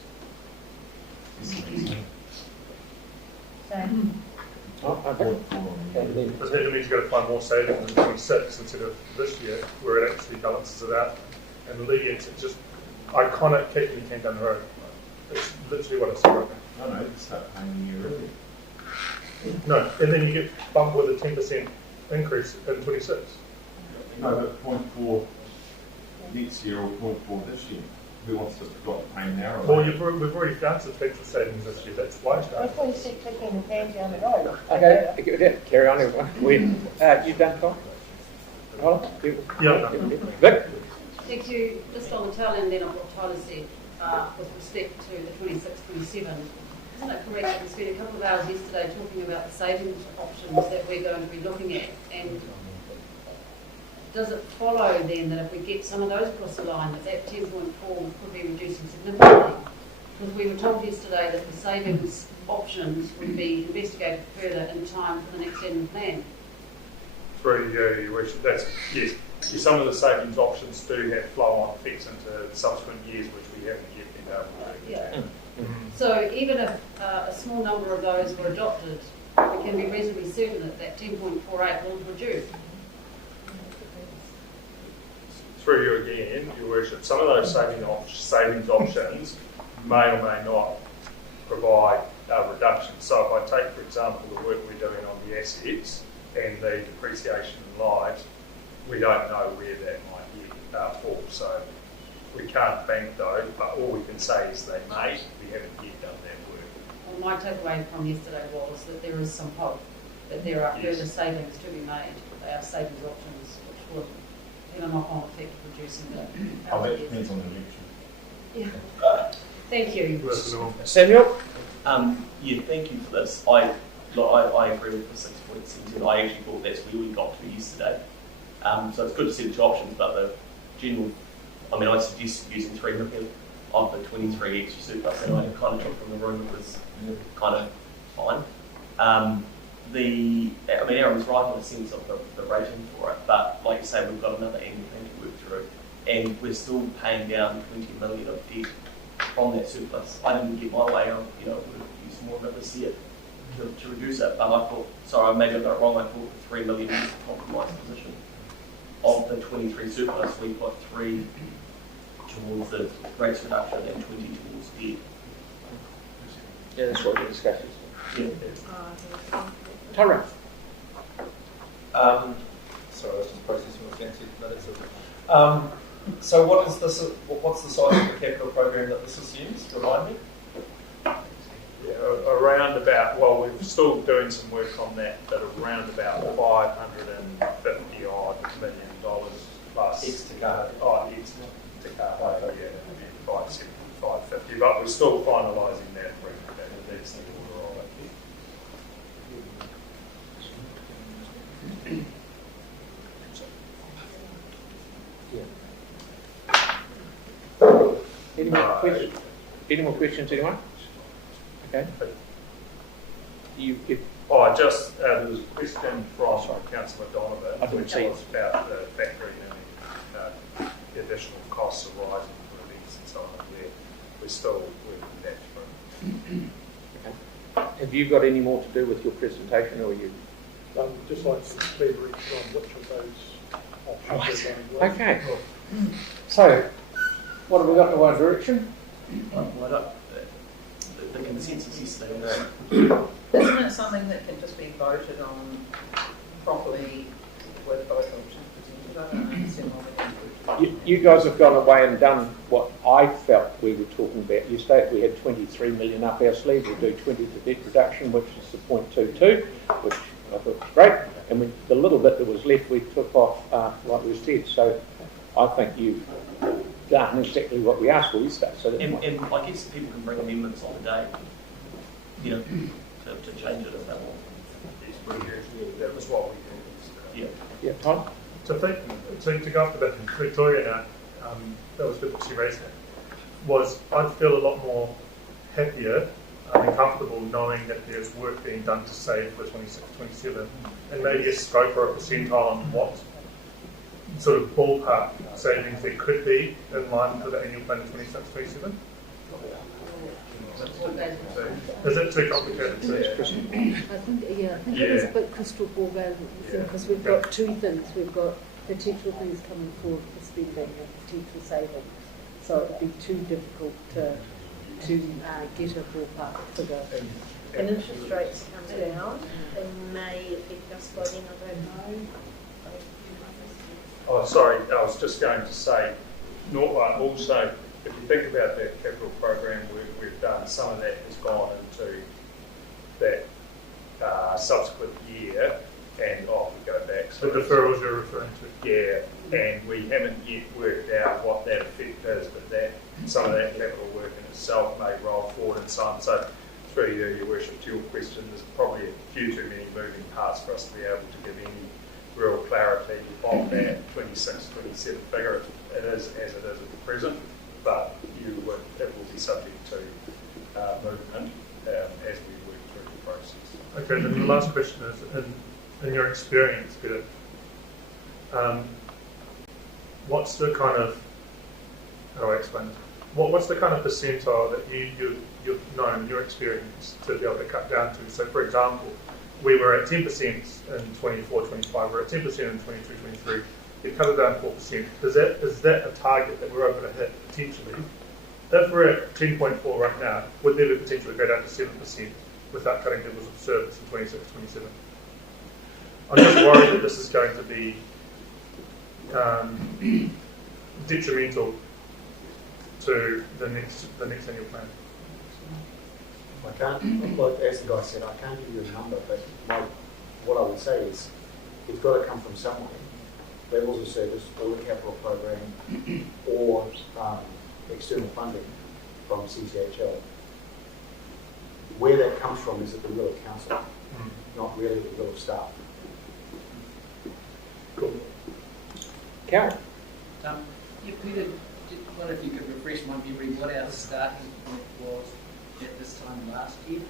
Because that means you've got to find more savings in 26 instead of this year, where it actually balances it out. And alleviates it, just iconic kicking the can down the road. It's literally what I said right now. No, you start paying a year early. No, and then you get bumped with a 10% increase in 26. No, but 0.4 next year or 0.4 this year. Who wants to stop paying now? Well, we've already found substantial savings this year. That's why it's I thought you said kicking the can down the road. Okay, carry on, everyone. You done, Tom? Hold on. Yeah. Vic? Thank you. Just on the tail end then of what Tyler said with respect to the 26-27. Isn't it correct that we spent a couple of hours yesterday talking about the savings options that we're going to be looking at? And does it follow then that if we get some of those across the line, that 10.4 could be reducing significantly? Because we were told yesterday that the savings options would be investigated further in time for the next annual plan. Through you, that's yes. Some of the savings options do have flow-on effects into subsequent years, which we haven't yet been able to do. Yeah. So even if a small number of those were adopted, we can be reasonably certain that that 10.48 will reduce. Through you again, Your Worship, some of those savings options may or may not provide a reduction. So if I take, for example, the work we're doing on the assets and the depreciation in lives, we don't know where that might fall. So we can't bank those, but all we can say is they may. We haven't yet done that work. Well, my takeaway from yesterday was that there is some hope that there are further savings to be made. They are savings options which will have a knock-on effect of reducing the. Oh, that depends on the election. Yeah. Thank you. Samuel? Yeah, thank you for this. I agree with the 6.17. I actually thought that's where we got to yesterday. So it's good to see the two options, but the general, I mean, I suggest using 3 million of the 23 extra surplus, and I kind of took from the room it was kind of fine. Aaron was right in the sense of the rating for it, but like you say, we've got another annual thing to work through, and we're still paying down 20 million of debt from that surplus. I didn't get my way on, would have used more of it this year to reduce it, but I thought, sorry, maybe I got it wrong, I thought the 3 million was the compromise position. Of the 23 surplus, we put 3 towards the rates reduction and 20 towards debt. Yeah, that's what we discussed. Yeah. Tara? Sorry, I was just processing what Nancy noticed. So what is this? What's the size of the capital program that this assumes? Remind me. Yeah, around about, well, we're still doing some work on that, but around about $550 odd million plus. Ex-Takata. Oh, ex-Takata, yeah, 570, 550, but we're still finalising that agreement. That's the order of it. Any more questions, anyone? Okay. There was a question from Councillor Donovan, which was about the factoring and the additional costs arising from events and so on. We're still working that through. Okay. Have you got any more to do with your presentation, or you? Just like some clarity on which of those options are going to work. Okay. So, what have we got in One Direction? The consensus yesterday. Isn't it something that can just be voted on properly with both options presented? I don't understand why we don't. You guys have gone away and done what I felt we were talking about. You stated we had 23 million up our sleeve. We'll do 20 to debt reduction, which is the 0.22, which I thought was great. And the little bit that was left, we took off, like we said. So I think you've done exactly what we asked for yesterday. So and I guess people can bring amendments on the day, to change it if they want. That was what we did. Yeah, Tom? So to go off the bit in Victoria now, that was good that she raised that, was I'd feel a lot more happier and comfortable knowing that there's work being done to save for 26, 27, and maybe a scope or a percentile on what sort of ballpark savings there could be in line for the annual plan of 26, 27. Is it too complicated? I think it is a bit crystal ball going because we've got two things. We've got potential things coming forward for spending and potential savings. So it would be too difficult to get a ballpark figure. When interest rates come down, they may affect us floating, I don't know. Oh, sorry, I was just going to say, also, if you think about the capital program we've done, some of that has gone into that subsequent year, and we go back. So the deferrals you're referring to? Yeah, and we haven't yet worked out what that effect is, but some of that capital work in itself may roll forward and so on. So, through you, Your Worship, to your question, there's probably a few too many moving parts for us to be able to give any real clarity on that 26, 27 figure. It is as it is at the present, but it will be subject to movement as we work through the process. Okay, then the last question is, in your experience, Peter, what's the kind of, how do I explain this? what's the kind of percentile that you've known in your experience to be able to cut down to? So, for example, we were at 10% in 24-25, we're at 10% in 22-23. You cut it down 4%. Is that a target that we're able to hit potentially? If we're at 10.4 right now, would there be potential to go down to 7% without cutting levels of service in 26-27? I'm just worried that this is going to be detrimental to the next annual plan. I can't, like as the guy said, I can't give you a number, but what I would say is it's got to come from somewhere. Levels of service, or the capital program, or external funding from CCHL. Where that comes from is at the will of council, not really the will of staff. Cool. Carol? Yeah, Peter, I wonder if you could refresh my memory what our starting point was at this time last year.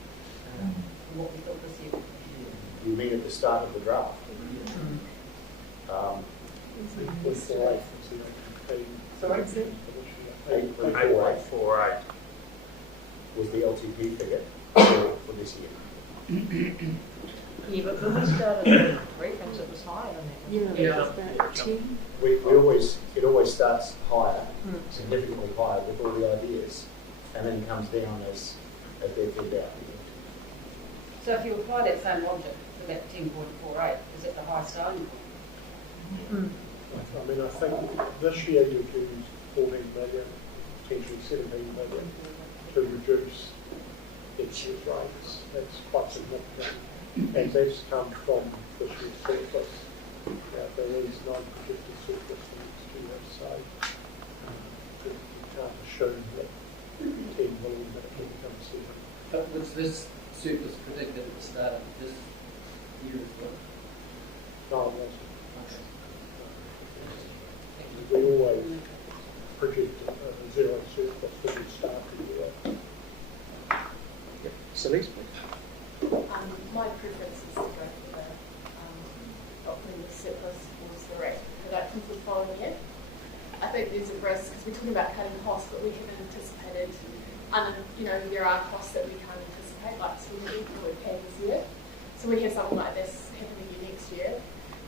What we thought this year. You mean at the start of the draft? Sorry? 8.48 was the LTP figure for this year. Yeah, but when we started the briefings, it was higher than that. Yeah, it was about 10. It always starts higher, significantly higher with all the ideas, and then comes down as they're filled out. So if you apply that same logic to that 10.48, is it the high starting point? I mean, I think this year you've used 14 million, potentially 17 million to reduce next year's rates. That's quite significant. And that's come from this year's surplus. There is no projected surplus for next year, so you can't assume that 10 million that it will become 7. But was this surplus predicted at the start of this year as well? No, it wasn't. We always project a zero surplus when we start the year. Celeste, please. My preference is to go for the when the surplus towards the rate production for the following year. I think there's a risk because we're talking about cutting costs, but we haven't anticipated, there are costs that we can't anticipate, like swimming that we've had this year. So we have something like this happen again next year,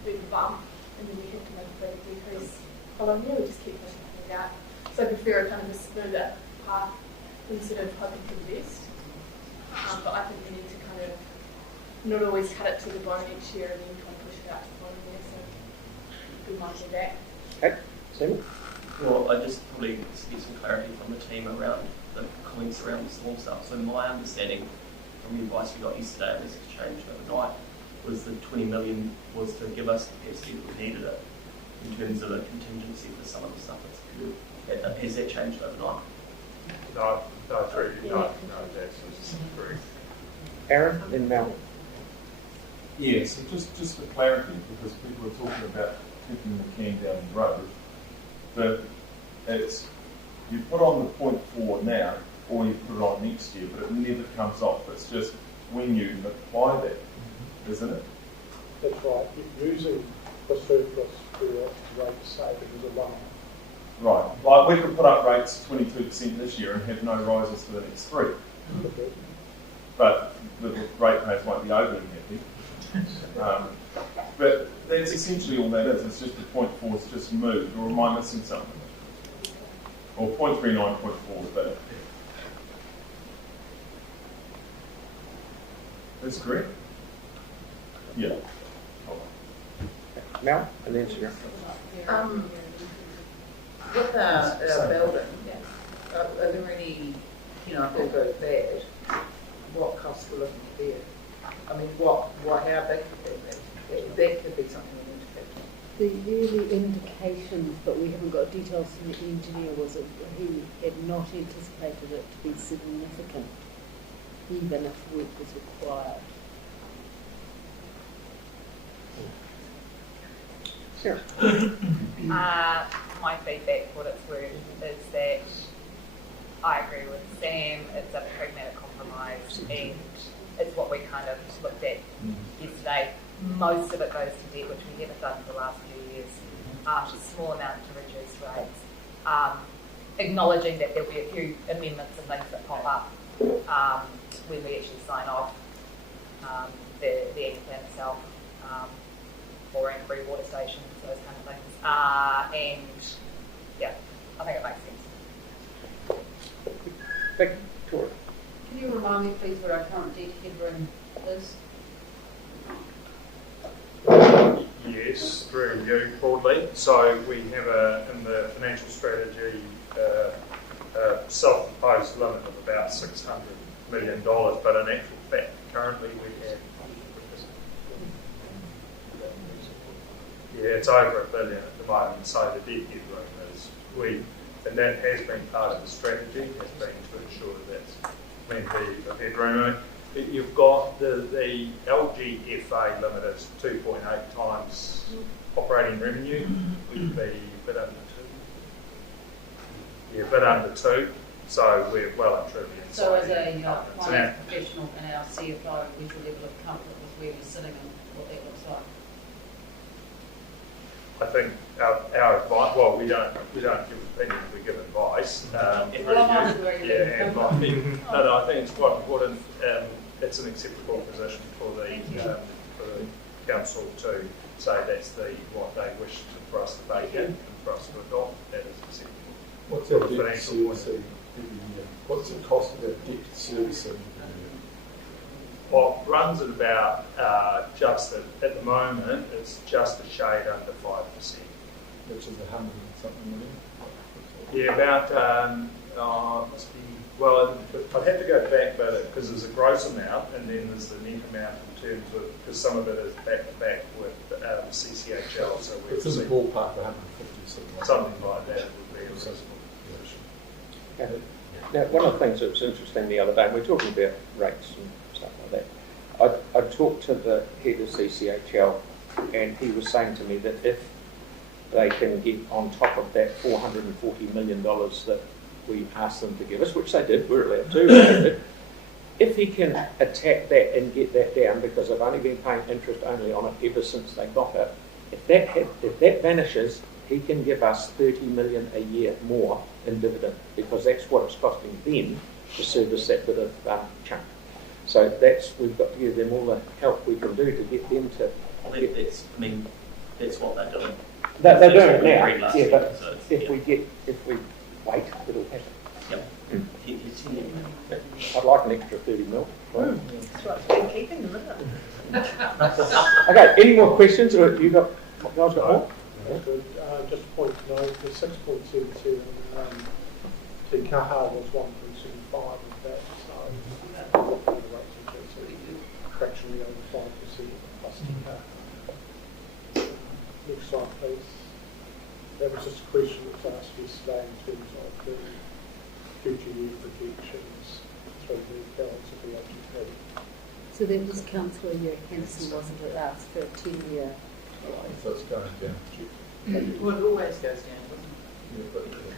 we bump, and then we have to make a big decrease following year. We just keep pushing things out. So I prefer a kind of a smoother path instead of hoping for the best. But I think we need to kind of not always cut it to the bone each year and then kind of push it out to the following year. So good mind with that. Okay, Sam? Well, I just probably need some clarity from the team around the comments around the storm stuff. So my understanding from the advice we got yesterday, and this has changed overnight, was the 20 million was to give us capacity if we needed it in terms of a contingency for some of the stuff that's occurred. Has that changed overnight? No, that's true. No, that's correct. Aaron and Mel. Yeah, so just for clarity, because people are talking about kicking the can down the road, but it's, you put on the 0.4 now, or you put it on next year, but it never comes off. It's just when you apply that, isn't it? That's right. Using the surplus for rate saving is a one-off. Right. Like we could put up rates 22% this year and have no rises for the next 3. But the ratepayers won't be overly happy. But that's essentially all that is. It's just the 0.4 is just moved, or am I missing something? Or 0.39, 0.4 is better. That's correct? Yeah. Mel, and then Sarah. With our building, are there any, if all goes bad, what costs we're looking to bear? I mean, how big could that be? That could be something we need to factor in. The early indications, but we haven't got details from the engineer, was that he had not anticipated it to be significant, even if work was required. Sarah. My feedback, what it's worth, is that I agree with Sam. It's a pragmatic compromise, and it's what we kind of looked at yesterday. Most of it goes to debt, which we haven't done for the last few years. A small amount to reduce rates. acknowledging that there'll be a few amendments and things that pop up when we actually sign off the action plan itself, for Angry water stations, those kind of things. And yeah, I think it makes sense. Victoria. Can you remind me, please, what our current debt headroom is? Yes, through you broadly. So we have in the financial strategy a self-imposed limit of about $600 million, but in actual fact, currently we have, it's over $1 billion at the moment. So the debt headroom is and that has been part of the strategy, has been to ensure that's plenty of headroom. You've got the LGFA limit is 2.8 times operating revenue. We'd be a bit under 2. Yeah, a bit under 2. So we're well and truly inside. So as a finance professional and our CFO, where's the level of comfort with where we're sitting and what that looks like? I think our advice, well, we don't give opinions, we give advice. Well, I'm no, I think it's quite important. It's an acceptable position for the council to say that's what they wish for us to take in and for us to adopt. That is acceptable. What's our debt servicing? What's the cost of that debt servicing? Well, runs at about at the moment it's just a shade under 5%, which is 100 and something million. Yeah, about must be. Well, I'd have to go back, but because there's a gross amount and then there's the net amount in terms of, because some of it is back to back with CCHL. So it's in the ballpark of 150 something like that would be a reasonable. Now, one of the things that was interesting the other day, we were talking about rates and stuff like that. I talked to the head of CCHL, and he was saying to me that if they can get on top of that $440 million that we asked them to give us, which they did, we're allowed to, if he can attack that and get that down, because they've only been paying interest only on it ever since they got it, if that vanishes, he can give us $30 million a year more in dividend, because that's what it's costing them to service that bit of chunk. So we've got to give them all the help we can do to get them to. That's what they're doing. They're doing it now. Yeah, but so if we wait, it'll happen. Yep. I'd like an extra 30 mil. That's right. Been keeping them, isn't it? Okay. Any more questions? Or you guys got more? Good. Just a point to note, the 6.77 Te Kaha was 1.75 of that, so the rates increase fractionally over 5% plus Te Kaha. Next slide, please. That was just a question that was asked yesterday in terms of the future year projections through the balance of the LGP. So that was Councillor Hanson, wasn't it, asked for a 10-year? So it's going down. Well, it always goes down,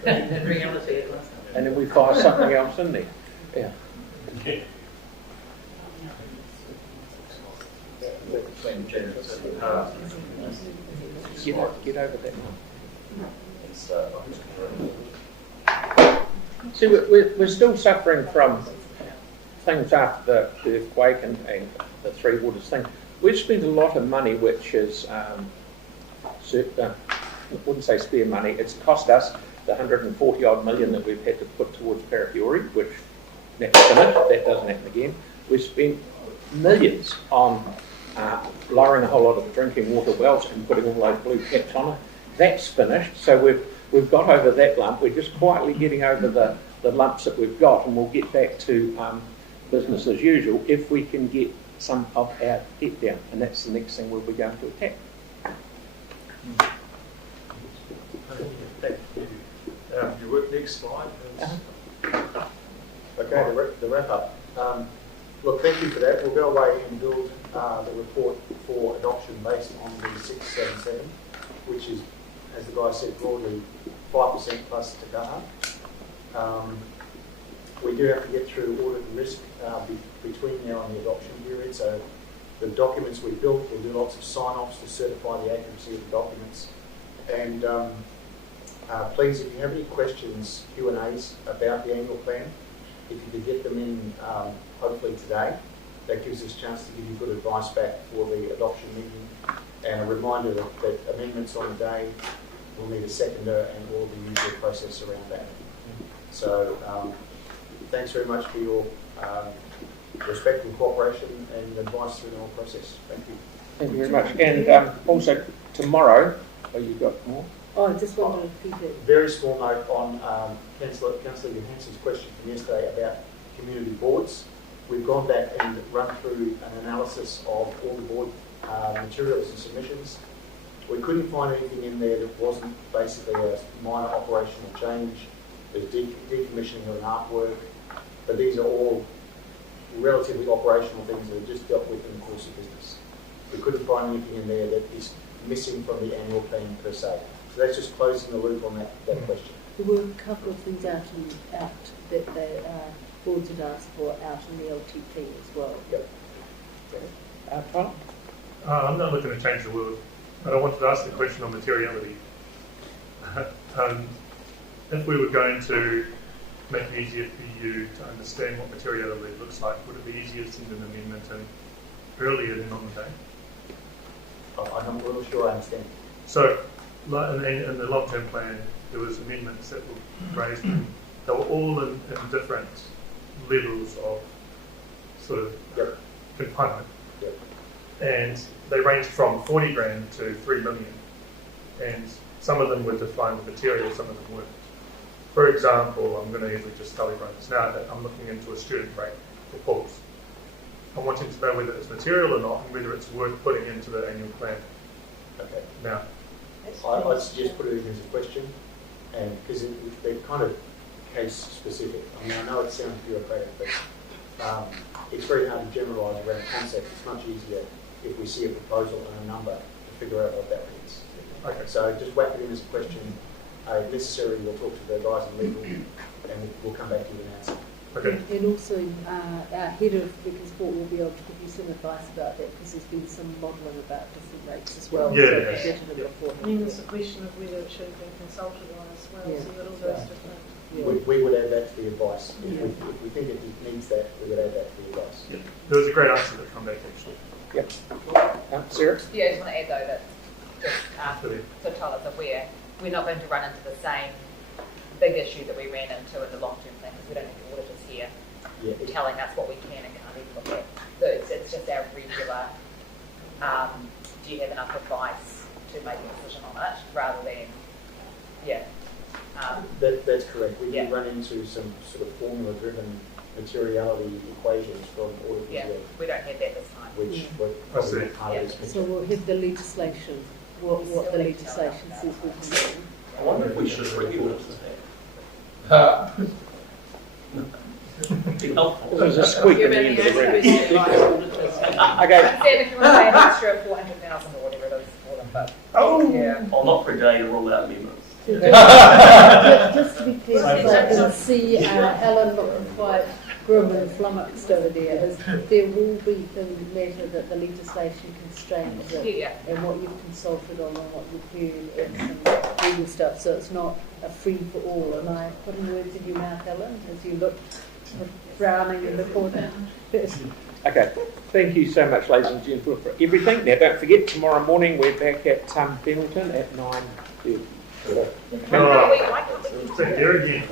doesn't it? In reality, it does. And then we fire something else in there. Yeah. Get over that one. See, we're still suffering from things after the earthquake and the Three Waters thing. We've spent a lot of money, which is, I wouldn't say spare money, it's cost us the 140 odd million that we've had to put towards Parafiori, which that's finished, that doesn't happen again. We've spent millions on lowering a whole lot of the drinking water wells and putting all those blue caps on it. That's finished, so we've got over that lump. We're just quietly getting over the lumps that we've got, and we'll get back to business as usual if we can get some of our debt down, and that's the next thing we'll be going to attack. Your next slide is... Okay, the wrap up. Look, thank you for that. We'll go away and build the report for adoption based on the 677, which is, as the guy said, broadly 5% plus Te Kaha. We do have to get through audit and risk between now and the adoption period. So the documents we built, we'll do lots of sign-offs to certify the accuracy of the documents. And please, if you have any questions, Q&As about the annual plan, if you could get them in hopefully today, that gives us a chance to give you good advice back for the adoption meeting. And a reminder that amendments on the day will need a seconder and all the usual process around that. So thanks very much for your respect and cooperation and advice through the whole process. Thank you. Thank you very much. And also tomorrow, you got more? Oh, I just wondered if you did. Very small note on Councillor Johansson's question from yesterday about community boards. We've gone back and run through an analysis of all the board materials and submissions. We couldn't find anything in there that wasn't basically a minor operational change. There's decommissioning of an artwork, but these are all relatively operational things that are just dealt with in the course of business. We couldn't find anything in there that is missing from the annual plan per se. So that's just closing the loop on that question. There were a couple of things out that the boards had asked for out in the LTP as well. Yep. Tom? I'm not looking to change the world, but I wanted to ask the question on materiality. If we were going to make it easier for you to understand what materiality looks like, would it be easier to send an amendment in earlier than on the day? I'm not really sure I understand. So, in the long-term plan, there was amendments that were raised. They were all in different levels of sort of confinement. Yep. And they ranged from 40 grand to 3 million. And some of them were defined with material, some of them weren't. For example, I'm going to easily just tell everyone this now, that I'm looking into a student rate for pools. I'm wanting to know whether it's material or not and whether it's worth putting into the annual plan. Okay. Now, I'd suggest put it in as a question, and because they're kind of case specific. I mean, I know it sounds bureaucratic, but it's very hard to generalise around concepts. It's much easier if we see a proposal and a number to figure out what that means. Okay. So just whack it in as a question. If necessary, we'll talk to the guys in legal, and we'll come back to you with an answer. Okay. And also, our head of Vickers Sport will be able to give you some advice about that, because there's been some modelling about different rates as well. Yeah. So before. I mean, there's a question of whether it should have been consulted on as well, Yeah. so that all those different... We would add that to the advice. If we think it needs that, we would add that to the advice. Yeah. There was a great answer that come back actually. Yep. Sarah? Yeah, I just want to add though that just so Tyler's aware, we're not going to run into the same big issue that we ran into in the long-term plan, because we don't have the auditors here telling us what we can and can't even look at. So it's just our regular, do you have enough advice to make a decision on it, rather than, That's correct. We do run into some sort of formula-driven materiality equations from auditors. Yeah, we don't have that this time. Which were probably part of this So picture. we'll have the legislation, what the legislation says we can do. I wonder if we should bring the auditors back. Be helpful. There's a squeak at the end of the room. Okay. Sam, if you want to pay an extra 400,000 or whatever it is for them, but Oh, not per day to rule out amendments. Just to be clear, so I can see Alan looking quite grim and flummoxed over there, is there will be the matter that the legislation constrains it, and what you've consulted on and what you've heard and some legal stuff, so it's not a free for all. Am I putting words in your mouth, Alan, as you look frowning in the corner? Okay, thank you so much, ladies and gentlemen, for everything. Now, don't forget, tomorrow morning we're back at Hamilton at 9:30. No, there again.